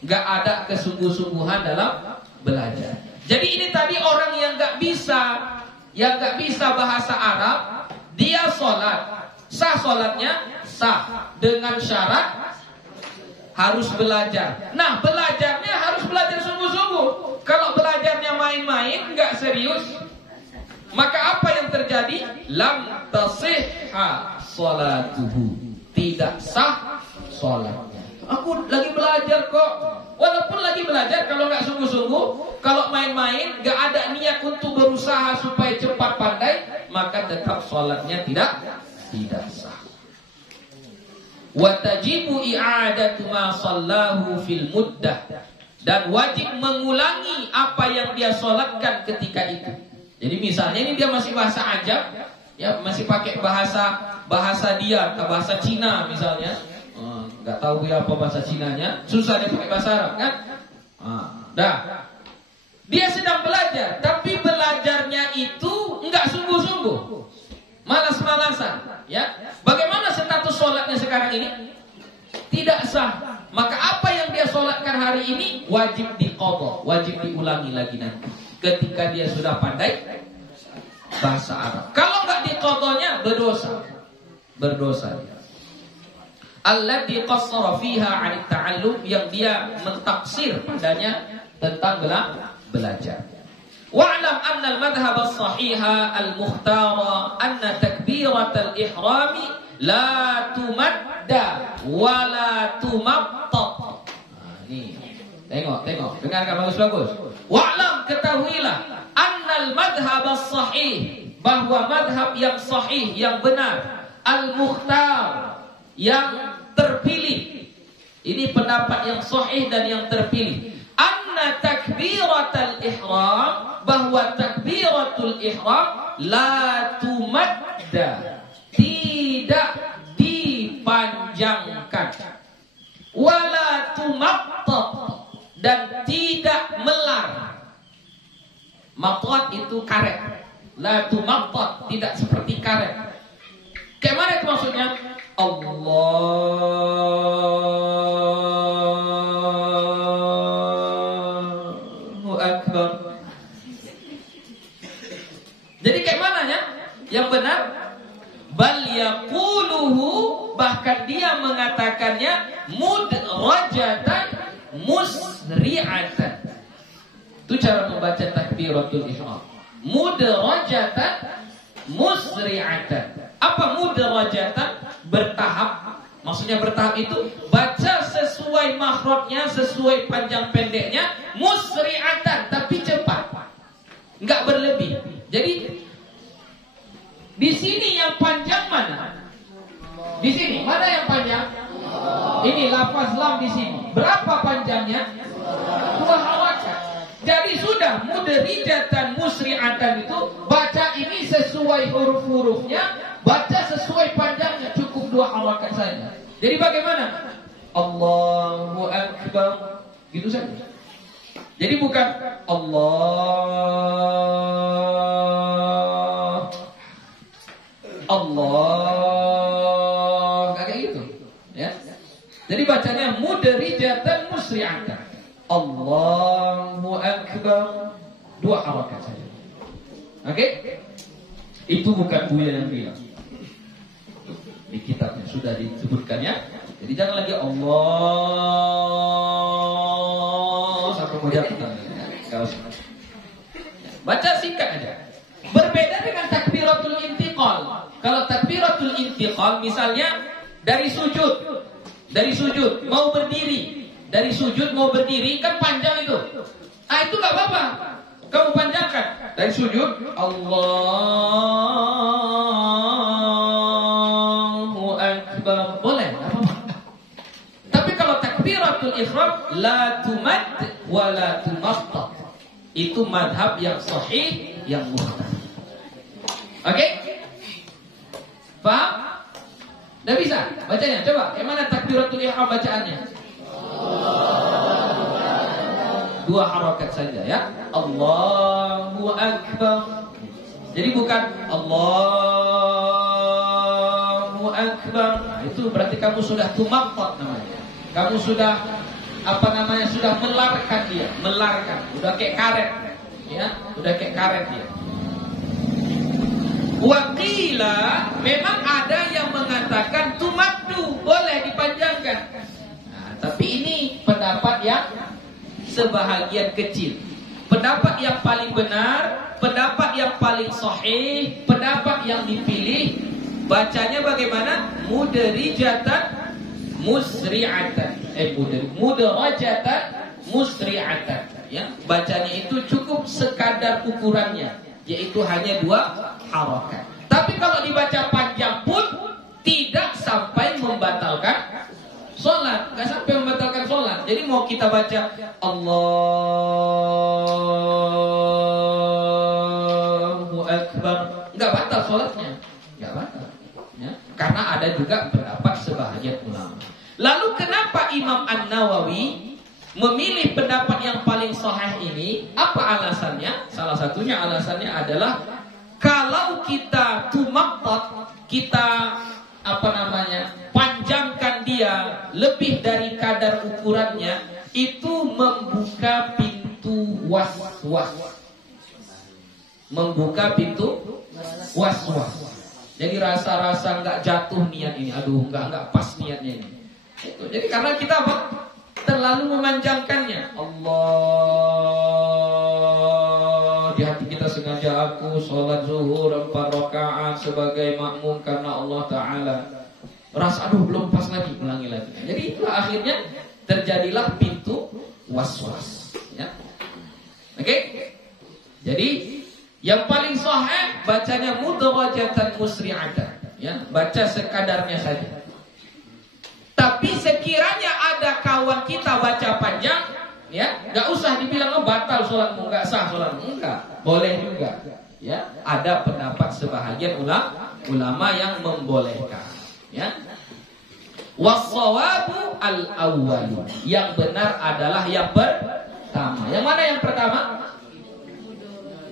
Enggak ada kesungguh-sungguhan dalam belajar. Jadi ini tadi orang yang enggak bisa bahasa Arab, dia sholat. Sah sholatnya? Sah. Dengan syarat harus belajar. Nah, belajarnya harus belajar sungguh-sungguh. Kalau belajarnya main-main, enggak serius, maka apa yang terjadi? Lam tasihha sholatuhu. Tidak sah sholatnya. Aku lagi belajar kok. Walaupun lagi belajar, kalau nggak sungguh-sungguh, kalau main-main, nggak ada niat untuk berusaha supaya cepat pandai, maka tetap sholatnya tidak sah. Wa tajibu i'adatu ma sallahu fil muddah, dan wajib mengulangi apa yang dia sholatkan ketika itu. Jadi misalnya ini dia masih bahasa ajam, ya masih pakai bahasa dia, bahasa Cina misalnya. Nggak tahu ya apa bahasa Cinanya, susah dia pakai bahasa Arab kan? Dia sedang belajar, tapi belajarnya itu nggak sungguh-sungguh, malas-malasan. Ya, bagaimana status sholatnya sekarang ini? Tidak sah. Maka apa yang dia sholatkan hari ini wajib diqadha, wajib diulangi lagi nanti ketika dia sudah pandai bahasa Arab. Kalau nggak diqadhanya berdosa dia. Allati qassara fiha 'an ta'allum, yang dia mentaksir padanya tentang belajar. Wa'lam anna al-madhhab as-sahiha al-mukhtara anna takbirat al-ihrami la tumadda wa la tumattat. Ini tengok, dengarkan bagus-bagus. Wa'lam, ketahuilah, anna al-madhhab as-sahih, bahwa madhab yang sahih, yang benar, al-mukhtar, yang terpilih. Ini pendapat yang sahih dan yang terpilih. Anna takbiratul ihram, bahwa takbiratul ihram la tumadda, tidak dipanjangkan, wala tumattat, dan tidak melar. Mattat itu karet. La tumattat, tidak seperti karet. Kayak mana itu maksudnya? Allahu Akbar. Jadi kayak mananya? Yang benar, bal yaquluhu, bahkan dia mengatakannya mudrajatan musri'atan. Itu cara membaca takbiratul ihram. Mudrajatan musri'atan. Apa mudrajatan? Bertahap. Maksudnya bertahap itu baca sesuai makhrajnya, sesuai panjang pendeknya, musri'atan, tapi cepat, enggak berlebih. Jadi di sini yang panjang mana? Di sini mana yang panjang? Ini lafaz lam di sini. Berapa panjangnya? 2 harokat. Jadi sudah mudrijatan musri'atan itu baca ini sesuai huruf-hurufnya, baca sesuai panjangnya, cukup 2 harokat saja. Jadi bagaimana? Allahu Akbar, gitu saja. Jadi bukan Allah, kayak gitu, ya. Jadi bacanya mudrijatan musri'atan. Allahu Akbar, 2 harokat saja. Oke? Itu bukan Buya yang bilang. Di kitabnya sudah disebutkannya. Jadi jangan lagi Allah sampai mau jatuh. Baca singkat aja. Berbeda dengan takbiratul intiqal. Kalau takbiratul intiqal misalnya dari sujud mau berdiri, dari sujud mau berdiri kan panjang itu. Itu nggak apa-apa, kamu panjangkan dari sujud Allahu Akbar, boleh, nggak apa-apa. Tapi kalau takbiratul ihram la tumad wa la tumattat, itu madhab yang sahih, yang mukhtar. Oke? Paham? Nggak bisa bacanya? Coba, yang mana takbiratul ihram bacaannya? 2 harokat saja ya. Allahu Akbar. Jadi bukan Allahu Akbar. Nah, itu berarti kamu sudah tumattat namanya. Kamu sudah sudah melarkan dia, melarkan. Udah kayak karet. Ya, udah kayak karet dia. Waqila, memang ada yang mengatakan tumaddu, boleh dipanjangkan. Nah, tapi ini pendapat yang sebahagian kecil. Pendapat yang paling benar, pendapat yang paling sahih, pendapat yang dipilih, bacanya bagaimana? Mudrijatan musri'atan. Mudarajatan musri'atan. Ya, bacanya itu cukup sekadar ukurannya, yaitu hanya 2 harakat. Tapi kalau dibaca panjang pun tidak sampai membatalkan sholat, nggak sampai membatalkan sholat. Jadi mau kita baca Allahu Akbar, nggak batal sholatnya, nggak batal. Ya, karena ada juga pendapat sebahagian ulama. Lalu kenapa Imam An-Nawawi memilih pendapat yang paling sahih ini? Apa alasannya? Salah satunya alasannya adalah kalau kita tumaktat, kita panjangkan dia lebih dari kadar ukurannya, itu membuka pintu was-was. Membuka pintu was-was. Jadi rasa-rasa nggak jatuh niat ini, aduh nggak pas niatnya ini. Jadi karena kita terlalu memanjangkannya. Allah, di hati kita sengaja aku sholat zuhur 4 rakaat sebagai makmum karena Allah Ta'ala. Rasa aduh belum pas lagi, ulangi lagi. Jadi itulah akhirnya terjadilah pintu was-was. Ya. Oke? Jadi yang paling sahih bacanya mudarajatan musri'atan. Ya, baca sekadarnya saja. Tapi sekiranya ada kawan kita baca panjang, ya, nggak usah dibilang batal sholatmu, nggak sah sholatmu, enggak, boleh juga. Ya, ada pendapat sebahagian ulama yang membolehkan. Ya, was-shawabu al-awwal, yang benar adalah yang pertama. Yang mana yang pertama?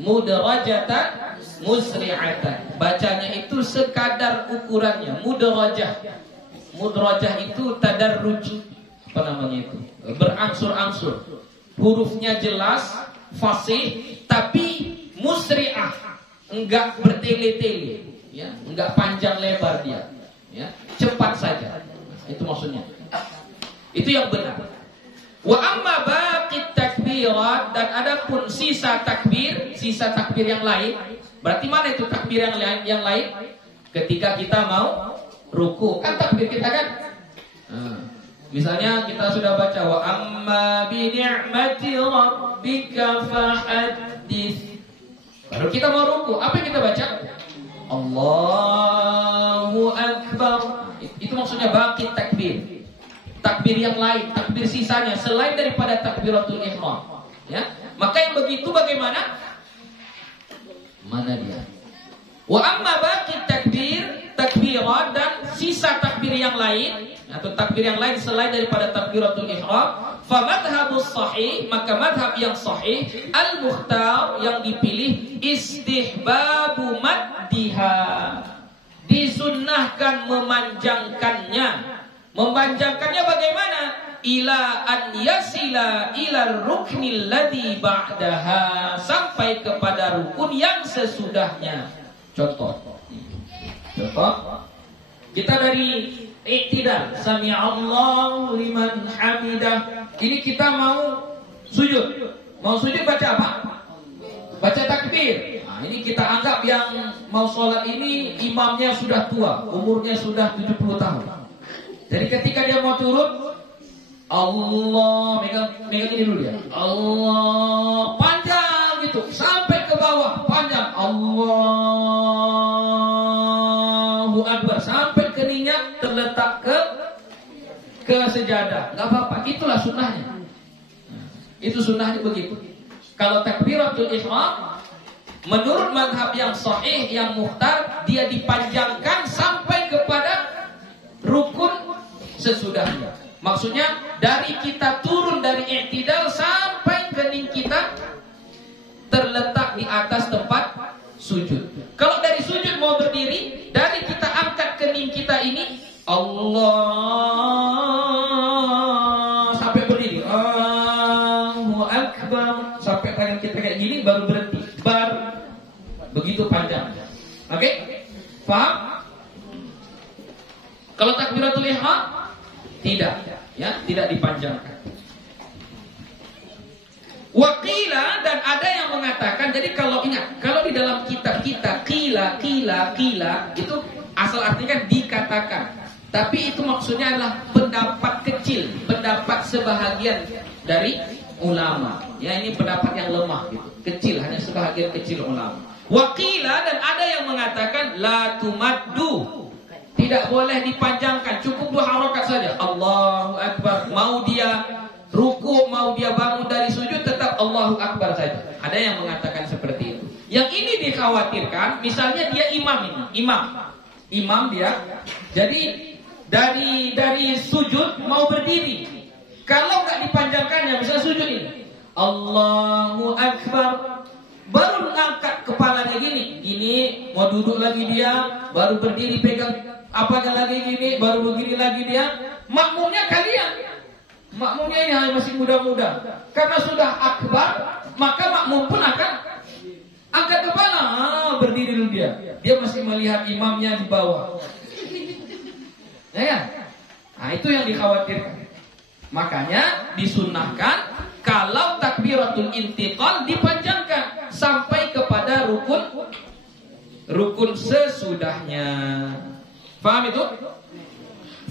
Mudarajatan musri'atan. Bacanya itu sekadar ukurannya, mudarajah. Mudrajah itu tadarruj, apa namanya itu? Berangsur-angsur. Hurufnya jelas, fasih, tapi musri'ah, enggak bertele-tele, ya, enggak panjang lebar dia, ya, cepat saja. Itu maksudnya. Itu yang benar. Wa amma baqit takbirat, dan adapun sisa takbir yang lain. Berarti mana itu takbir yang lain? Ketika kita mau ruku, kan takbir kita kan. Misalnya kita sudah baca wa amma bi ni'mati rabbika fahaddits. Baru kita mau ruku, apa yang kita baca? Allahu Akbar. Itu maksudnya baqit takbir. Takbir yang lain, takbir sisanya selain daripada takbiratul ihram. Ya. Maka yang begitu bagaimana? Mana dia? Wa amma baqit takbirat, dan sisa takbir yang lain atau takbir yang lain selain daripada takbiratul ihram, fa madhhabus sahih, maka madhab yang sahih al-mukhtar, yang dipilih, istihbabu maddiha, disunnahkan memanjangkannya. Memanjangkannya bagaimana? Ila an yasila ila ruknil ladzi ba'daha, sampai kepada rukun yang sesudahnya. Contoh, kita dari i'tidal, sami'allahu liman hamidah, ini kita mau sujud. Mau sujud baca apa? Baca takbir. Nah, ini kita anggap yang mau sholat ini imamnya sudah tua, umurnya sudah 70 tahun. Jadi ketika dia mau turun, Allah, megang ini dulu ya. Allah, panjang gitu, sampai ke bawah, panjang. Allahu Akbar, sampai keningnya terletak ke sejadah. Gak apa-apa, itulah sunnahnya. Itu sunnahnya begitu. Kalau takbiratul ihram, menurut madhab yang sahih, yang mukhtar, dia dipanjangkan sampai kepada rukun sesudahnya. Maksudnya dari kita turun dari i'tidal sampai kening kita terletak di atas tempat sujud. Kalau dari sujud mau berdiri, dari kita angkat kening kita ini, Allah, sampai berdiri, Allahu Akbar, sampai tangan kita kayak gini baru berhenti, baru begitu panjang. Oke? Paham? Kalau takbiratul ihram tidak, ya, tidak dipanjangkan. Waqila, dan ada yang mengatakan, jadi kalau ingat, kalau di dalam kitab kita qila itu asal artinya dikatakan. Tapi itu maksudnya adalah pendapat kecil, pendapat sebahagian dari ulama. Ya, ini pendapat yang lemah gitu, kecil, hanya sebahagian kecil ulama. Waqila, dan ada yang mengatakan la tumaddu, tidak boleh dipanjangkan, cukup 2 harakat saja. Allahu Akbar. Mau dia ruku, mau dia bangun dari sujud, tetap Allahu Akbar saja. Ada yang mengatakan seperti itu. Yang ini dikhawatirkan, misalnya dia imam dia. Jadi dari sujud mau berdiri. Kalau nggak dipanjangkannya, misalnya sujud ini, Allahu Akbar, baru mengangkat kepalanya gini, mau duduk lagi dia, baru berdiri pegang apanya lagi gini, baru begini lagi dia. Makmumnya ini masih muda-muda. Karena sudah akbar, maka makmum pun akan angkat kepala, berdiri dulu dia. Dia masih melihat imamnya di bawah. Ya. Nah, itu yang dikhawatirkan. Makanya disunnahkan kalau takbiratul intiqal dipanjangkan sampai kepada rukun sesudahnya. Paham itu?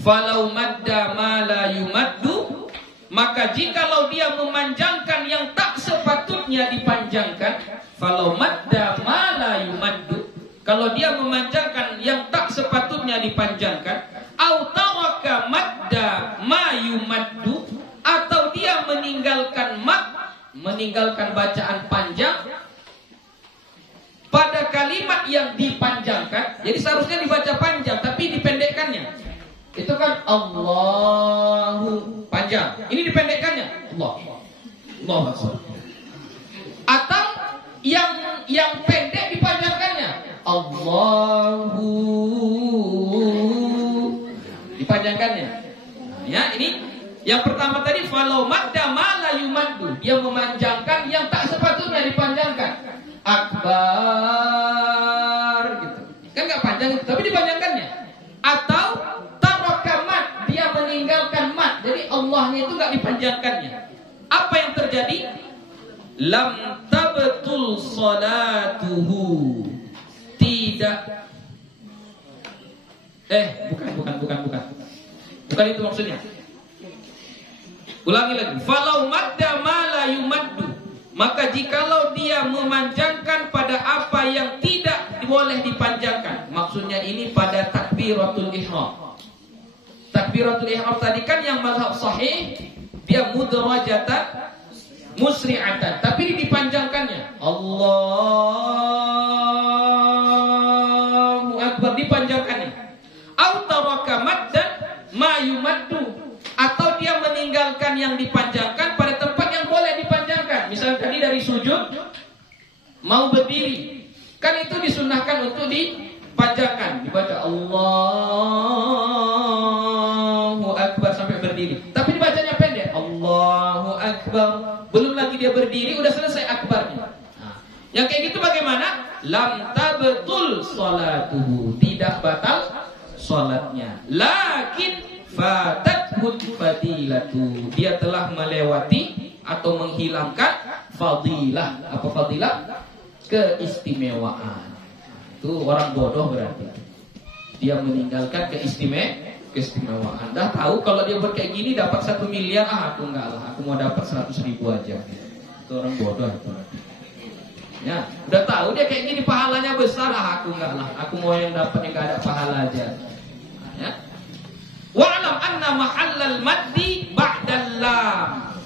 Falau madda ma la yumaddu, maka jikalau dia memanjangkan yang tak sepatutnya dipanjangkan, falau madda ma la yumaddu, kalau dia memanjangkan yang tak sepatutnya dipanjangkan, au taraka madda ma yumaddu, atau dia meninggalkan bacaan panjang pada kalimat yang dipanjangkan. Jadi seharusnya dibaca panjang tapi dipendekkannya. Itu kan Allahu panjang, ini dipendekkannya Allahu Akbar. Atau yang pendek dipanjangkannya Allahu, dipanjangkannya. Ya, ini yang pertama tadi falau madda ma la yumaddu, dia memanjangkan yang tak sepatutnya dipanjangkan. Akbar gitu. Kan enggak panjang itu, tapi dipanjangkannya. Atau taraka mad, dia meninggalkan mad. Jadi Allahnya itu enggak dipanjangkannya. Apa yang terjadi? Lam tabtul salatuhu. Tidak. Bukan itu maksudnya. Ulangi lagi. Falau madda ma la yumaddu, maka jikalau dia memanjangkan pada apa yang tidak boleh dipanjangkan. Maksudnya ini pada takbiratul ihram. Takbiratul ihram tadi kan yang mazhab sahih, dia mudrajatan musri'atan, tapi dipanjangkannya Allahu Akbar, dipanjangkannya. Au taraka maddan ma yumaddu, atau dia meninggalkan yang dipanjangkan pada tempat yang boleh dipanjangkan. Misalnya tadi dari sujud mau berdiri, kan itu disunnahkan untuk dipanjangkan, dibaca Allahu Akbar sampai berdiri, tapi dibacanya pendek, Allahu Akbar. Belum lagi dia berdiri udah selesai akbarnya. Yang kayak gitu bagaimana? Lam tabtul salatuhu, tidak batal salatnya. Lakin fatathul fadilatu, dia telah melewati atau menghilangkan fadilah. Apa fadilah? Keistimewaan. Itu orang bodoh berarti. Dia meninggalkan keistimewaan. Dah tahu kalau dia buat kayak gini dapat 1 miliar, aku enggak lah, aku mau dapat 100.000 aja. Itu orang bodoh itu. Ya, udah tahu dia kayak gini pahalanya besar, aku enggak lah, aku mau yang dapat yang enggak ada pahala aja. Ya. Wa'lam anna mahallal maddi ba'dal lam.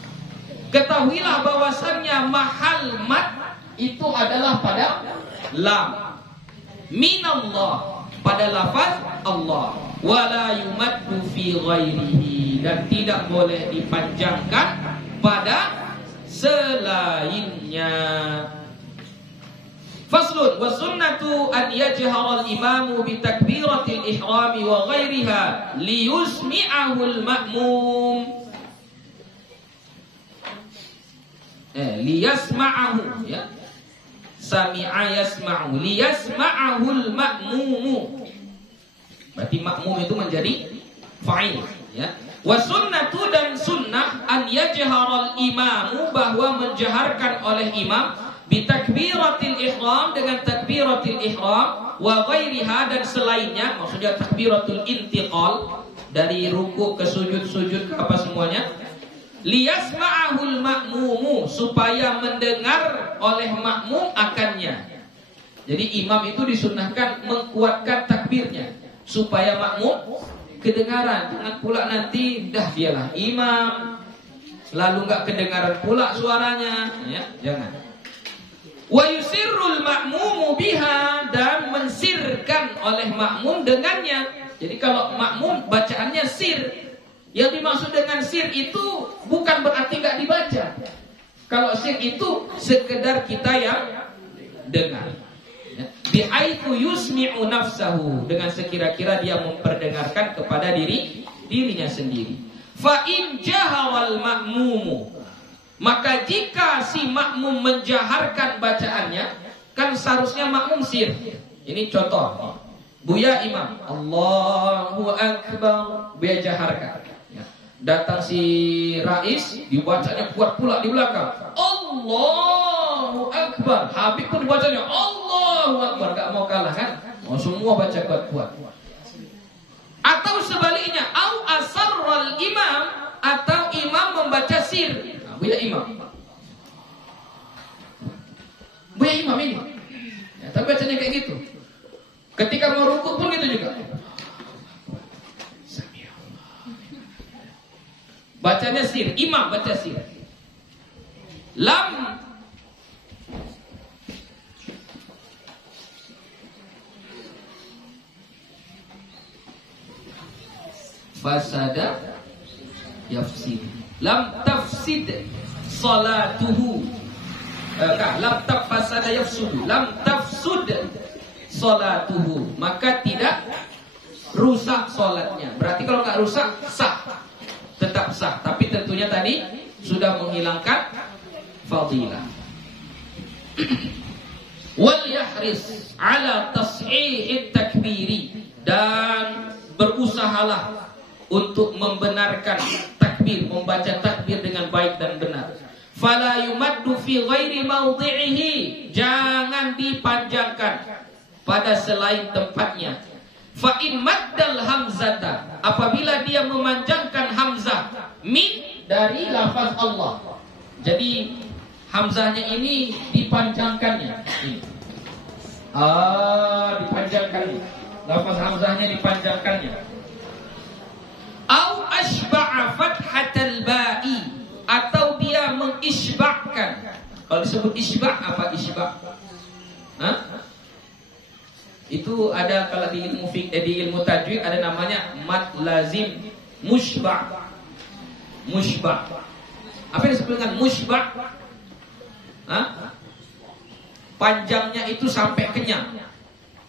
Ketahuilah bahwasannya mahal mad itu adalah pada lam. Minallah, pada lafaz Allah. Wala yumaddu fi ghairihi, dan tidak boleh dipanjangkan pada selainnya. Faslun wa sunnatu an yajhara al-imamu bi takbiratil ihrami wa ghairiha liyusmi'ahu al-ma'mum. Liyasma'ahu, ya. Sami'a yasma'u, liyasma'ahu al-ma'mum. Berarti makmum itu menjadi fa'il, ya. Wa sunnatu, dan sunnah an yajhara al-imamu, bahwa menjaharkan oleh imam bitakbiratil ihram, dengan takbiratil ihram, wa ghairiha, dan selainnya, maksudnya takbiratul intiqal, dari ruku ke sujud ke apa semuanya. Liyasma'ahul ma'mumu, supaya mendengar oleh makmum akannya. Jadi imam itu disunnahkan mengkuatkan takbirnya supaya makmum kedengaran. Jangan pula nanti dah dialah imam lalu enggak kedengaran pula suaranya, ya, jangan. Wa yusirrul ma'mumu biha, dan mensirkan oleh makmum dengannya. Jadi kalau makmum bacaannya sir, yang dimaksud dengan sir itu bukan berarti enggak dibaca. Kalau sir itu sekedar kita yang dengar. Bi'aitu yusmi'u nafsahu, dengan sekira-kira dia memperdengarkan kepada dirinya sendiri. Fa in jaharal ma'mumu, maka jika si makmum menjaharkan bacaannya, kan seharusnya makmum sir. Ini contoh. Buya imam, Allahu Akbar, Buya jaharkan. Datang si rais, dibacanya kuat pula di belakang, Allahu Akbar. Habib pun dibacanya Allahu Akbar, gak mau kalah kan? Oh, semua baca kuat-kuat. Atau sebaliknya, au asarral imam, atau imam membaca sir. Nah, Buya imam ini, ya, tapi bacanya kayak gitu. Ketika mau rukuk pun gitu juga. Bacanya sir, imam baca sir. Lam fasada yafsid. Lam tafsid salatuhu. Lam tafsada yafsudu. Lam tafsud salatuhu. Maka tidak rusak salatnya. Berarti kalau enggak rusak, sah. Tetap sah, tapi tentunya tadi sudah menghilangkan fadilah. Wal yahris ala tas'ihit takbiri, dan berusahalah untuk membenarkan takbir, membaca takbir dengan baik dan benar. Fala yumaddu fi ghairi mawdi'ihi, jangan dipanjangkan pada selain tempatnya. Fa in maddal hamzata, apabila dia memanjangkan hamzah min dari lafaz Allah. Jadi hamzahnya ini dipanjangkannya. Dipanjangkannya. Lafaz hamzahnya dipanjangkannya. Au asba'a fathatal ba'i, atau dia mengisba'kan. Kalau disebut isba' apa isba'? Itu ada kalau di ilmu tajwid ada namanya mad lazim mushba'. Mushba'. Apa yang disebut dengan mushba'? Panjangnya itu sampai kenyang,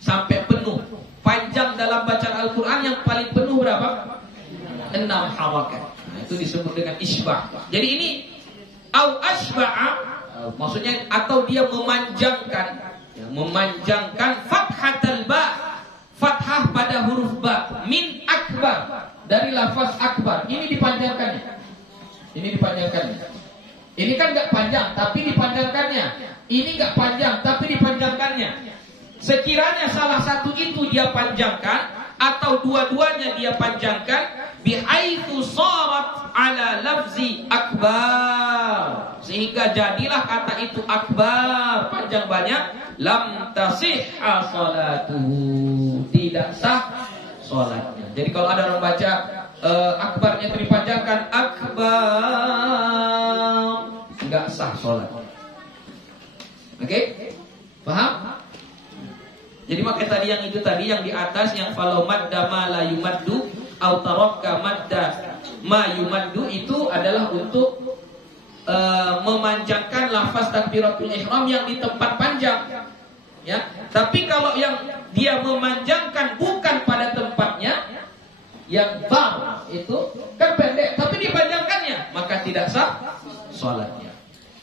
sampai penuh. Panjang dalam bacaan Al-Quran yang paling penuh berapa? 6 harakat. Itu disebut dengan isba'. Jadi ini au asba'a, maksudnya atau dia memanjangkan fathatal ba, fathah pada huruf ba, min akbar, dari lafaz akbar. Ini dipanjangkannya. Ini kan gak panjang tapi dipanjangkannya. Ini gak panjang tapi dipanjangkannya. Sekiranya salah satu itu dia panjangkan atau dua-duanya dia panjangkan, bihaitsu sharat ala lafzi akbar, sehingga jadilah kata itu akbar, panjang banyak, lam tasihha salatuhu, tidak sah salatnya. Jadi kalau ada orang baca akbarnya itu dipanjangkan akbar, enggak sah salat. Oke? Paham? Jadi maka tadi yang itu tadi yang di atas, yang falau madda ma la yumaddu au tarakka madda ma yumaddu, itu adalah untuk memanjangkan lafaz takbiratul ihram yang di tempat panjang. Ya. Tapi kalau yang dia memanjangkan bukan pada tempatnya, yang bang itu kan pendek tapi dipanjangkannya, maka tidak sah salatnya.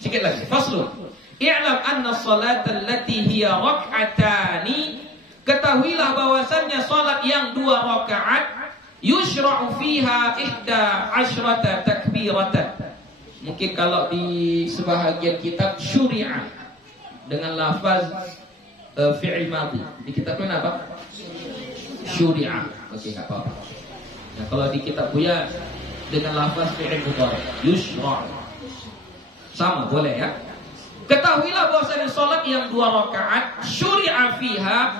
Sikit lagi. Faslun. I'lam anna salata allati hiya rak'atani, ketahuilah bahwasannya salat yang 2 rakaat, yushra'u fiha 11 takbiratan. Mungkin kalau di sebahagian kitab syuri'a dengan lafaz fi'il madhi. Di kitabnya apa? Syuri'a. Oke, enggak apa-apa. Ya, kalau di kitab Buya dengan lafaz fi'il mudhari yusra. Sama boleh ya. Ketahuilah bahwasanya salat yang 2 rakaat syuri'a fiha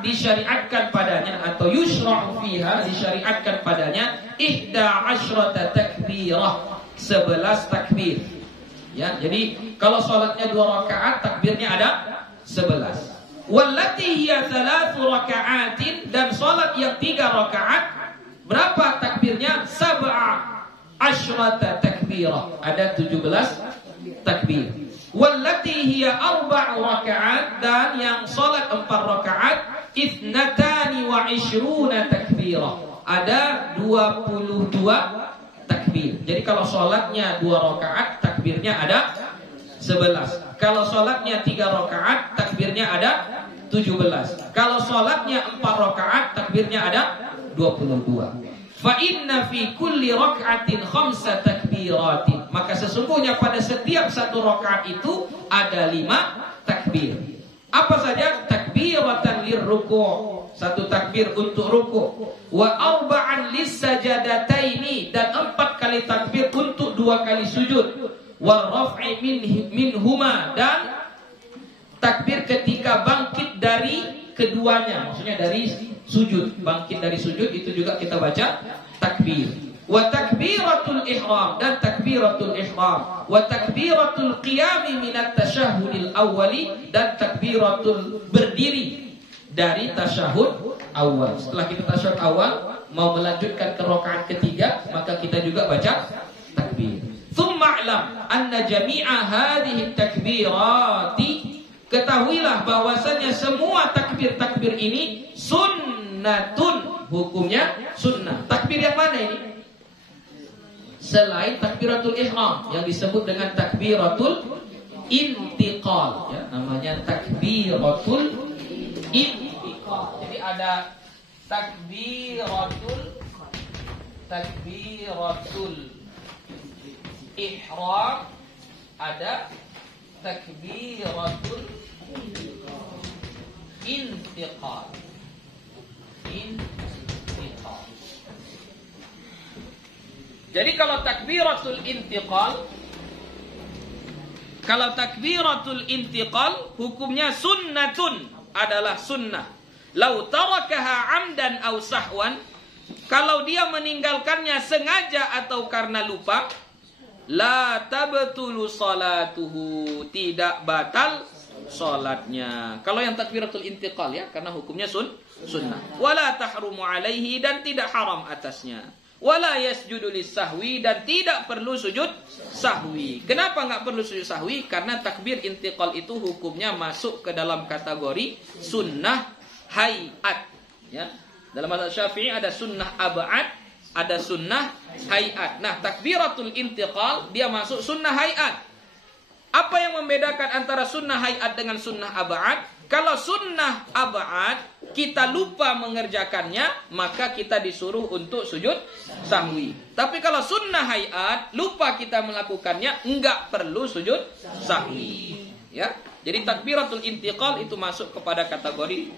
disyariatkan padanya atau yusra'u fiha disyariatkan padanya 11 takbirah, 11 takbir. Ya, jadi kalau salatnya 2 rakaat takbirnya ada 11. Wallati hiya 3 raka'atin, dan salat yang 3 rakaat berapa takbirnya? 17 takbirah, ada 17 takbir. Wallati hiya 4 raka'at, dan yang salat 4 rakaat 22 takbirah, ada 22 takbir. Jadi kalau salatnya 2 rakaat takbirnya ada 11. Kalau salatnya 3 rakaat takbirnya ada 17. Kalau salatnya 4 rakaat takbirnya ada 22. Fa inna fi kulli rak'atin 5 takbiratin. Maka sesungguhnya pada setiap 1 rakaat itu ada 5 takbir. Apa saja? Takbiratan lirruku', 1 takbir untuk ruku', wa 4 lis-sajadataini, dan 4 kali takbir untuk 2 kali sujud, wa raf'i minhuma, dan takbir ketika bangkit dari keduanya, maksudnya dari sujud, bangkit dari sujud itu juga kita baca takbir. Wa takbiratul ihram, dan takbiratul ihram, wa takbiratul qiyam minat tasyahhudil awwali, dan takbiratul berdiri dari tasyahud awal. Setelah kita tasyahud awal mau melanjutkan ke rakaat ketiga, maka kita juga baca takbir. Tsumma a'lam anna jami'a hadhihi takbirati, ketahuilah bahwasanya semua takbir-takbir ini sunnatun, hukumnya sunnah. Takbir yang mana ini? Selain takbiratul ihram yang disebut dengan takbiratul intiqal, ya, namanya takbiratul intiqal. Jadi ada takbiratul ihram, ada takbiratul intiqal. Jadi kalau takbiratul intiqal hukumnya sunnatun, adalah sunnah. Lau tarakaha amdan aw sahwan, kalau dia meninggalkannya sengaja atau karena lupa, la tabtulu salatuhu, tidak batal salatnya. Kalau yang takbiratul intiqal ya, karena hukumnya sunnah. Wala tahrumu alaihi, dan tidak haram atasnya. Wala yasjudu lis-sahwi, dan tidak perlu sujud sahwi. Kenapa enggak perlu sujud sahwi? Karena takbir intiqal itu hukumnya masuk ke dalam kategori sunnah hayat. Ya. Dalam mazhab Syafi'i ada sunnah ab'ad, ada sunnah hayat. Nah, takbiratul intiqal dia masuk sunnah hayat. Apa yang membedakan antara sunnah hayat dengan sunnah ab'ad? Kalau sunnah ab'ad kita lupa mengerjakannya, maka kita disuruh untuk sujud sahwi. Tapi kalau sunnah hayat lupa kita melakukannya, enggak perlu sujud sahwi. Ya, jadi takbiratul intiqal itu masuk kepada kategori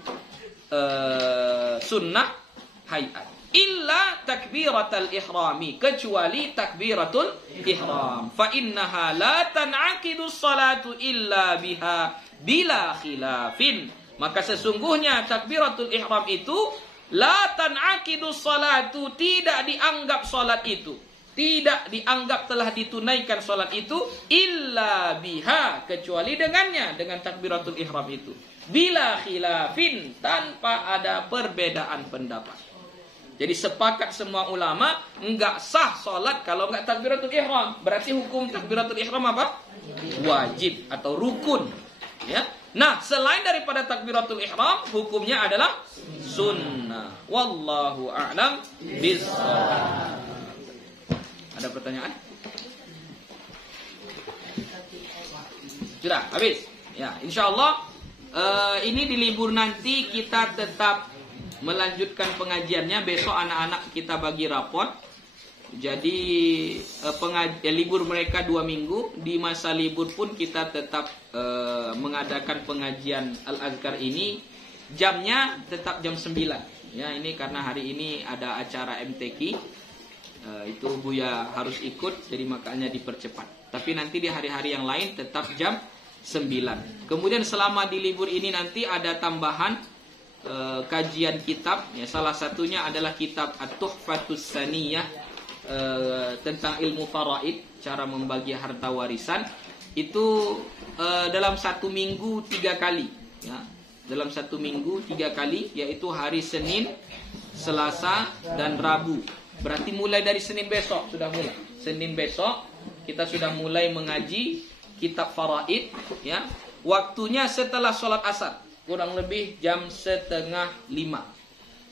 sunnah hayat. Illa takbiratul ihrami, kecuali takbiratul ihram. Fa innaha la tan'aqidu salatu illa biha bila khilafin. Maka sesungguhnya takbiratul ihram itu la tan'aqidu salatu, tidak dianggap salat itu, tidak dianggap telah ditunaikan salat itu, illa biha, kecuali dengannya, dengan takbiratul ihram itu, bila khilafin, tanpa ada perbedaan pendapat. Jadi sepakat semua ulama enggak sah salat kalau enggak takbiratul ihram. Berarti hukum takbiratul ihram apa? Wajib atau rukun. Ya. Nah, selain daripada takbiratul ihram, hukumnya adalah sunnah. Wallahu a'lam bishawab. Ada pertanyaan? Sudah habis. Ya, insyaallah ini di libur nanti kita tetap melanjutkan pengajiannya. Besok anak-anak kita bagi raport. Jadi libur mereka 2 minggu. Di masa libur pun kita tetap mengadakan pengajian Al-Azkar ini. Jamnya tetap jam 9. Ya, ini karena hari ini ada acara MTQ. Itu Buya harus ikut, jadi makanya dipercepat. Tapi nanti di hari-hari yang lain tetap jam 9. Kemudian selama di libur ini nanti ada tambahan kajian kitab. Ya, salah satunya adalah kitab At-Tuhfatus Saniyah tentang ilmu faraid, cara membagi harta warisan. Itu dalam 1 minggu 3 kali. Ya, dalam 1 minggu 3 kali, yaitu hari Senin, Selasa, dan Rabu. Berarti mulai dari Senin besok sudah mulai. Senin besok kita sudah mulai mengaji kitab faraid. Ya, waktunya setelah sholat asar, kurang lebih jam 4:30,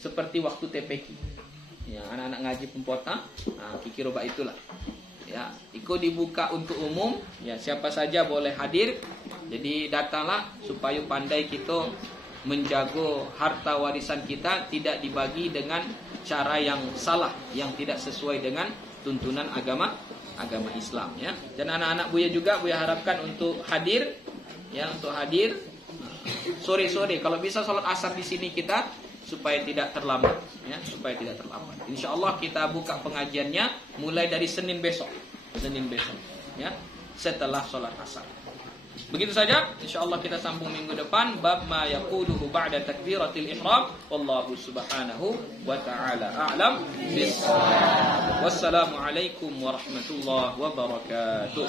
seperti waktu TPQ. Ya, anak-anak ngaji Pempota, kikir obat itulah. Ya, ikut dibuka untuk umum. Ya, siapa saja boleh hadir. Jadi datanglah supaya pandai kita menjaga harta warisan kita tidak dibagi dengan cara yang salah, yang tidak sesuai dengan tuntunan agama Islam. Ya, dan anak-anak Buya juga Buya harapkan untuk hadir. Ya, untuk hadir sore-sore. Kalau bisa sholat asar di sini kita, supaya tidak terlambat, ya, supaya tidak terlambat. Insyaallah kita buka pengajiannya mulai dari Senin besok, ya, setelah sholat asar. Begitu saja, insyaallah kita sambung minggu depan bab ma yaquluhu ba'da takbiratil ihram. Wallahu subhanahu wa ta'ala a'lam bissawab. Wassalamualaikum warahmatullahi wabarakatuh.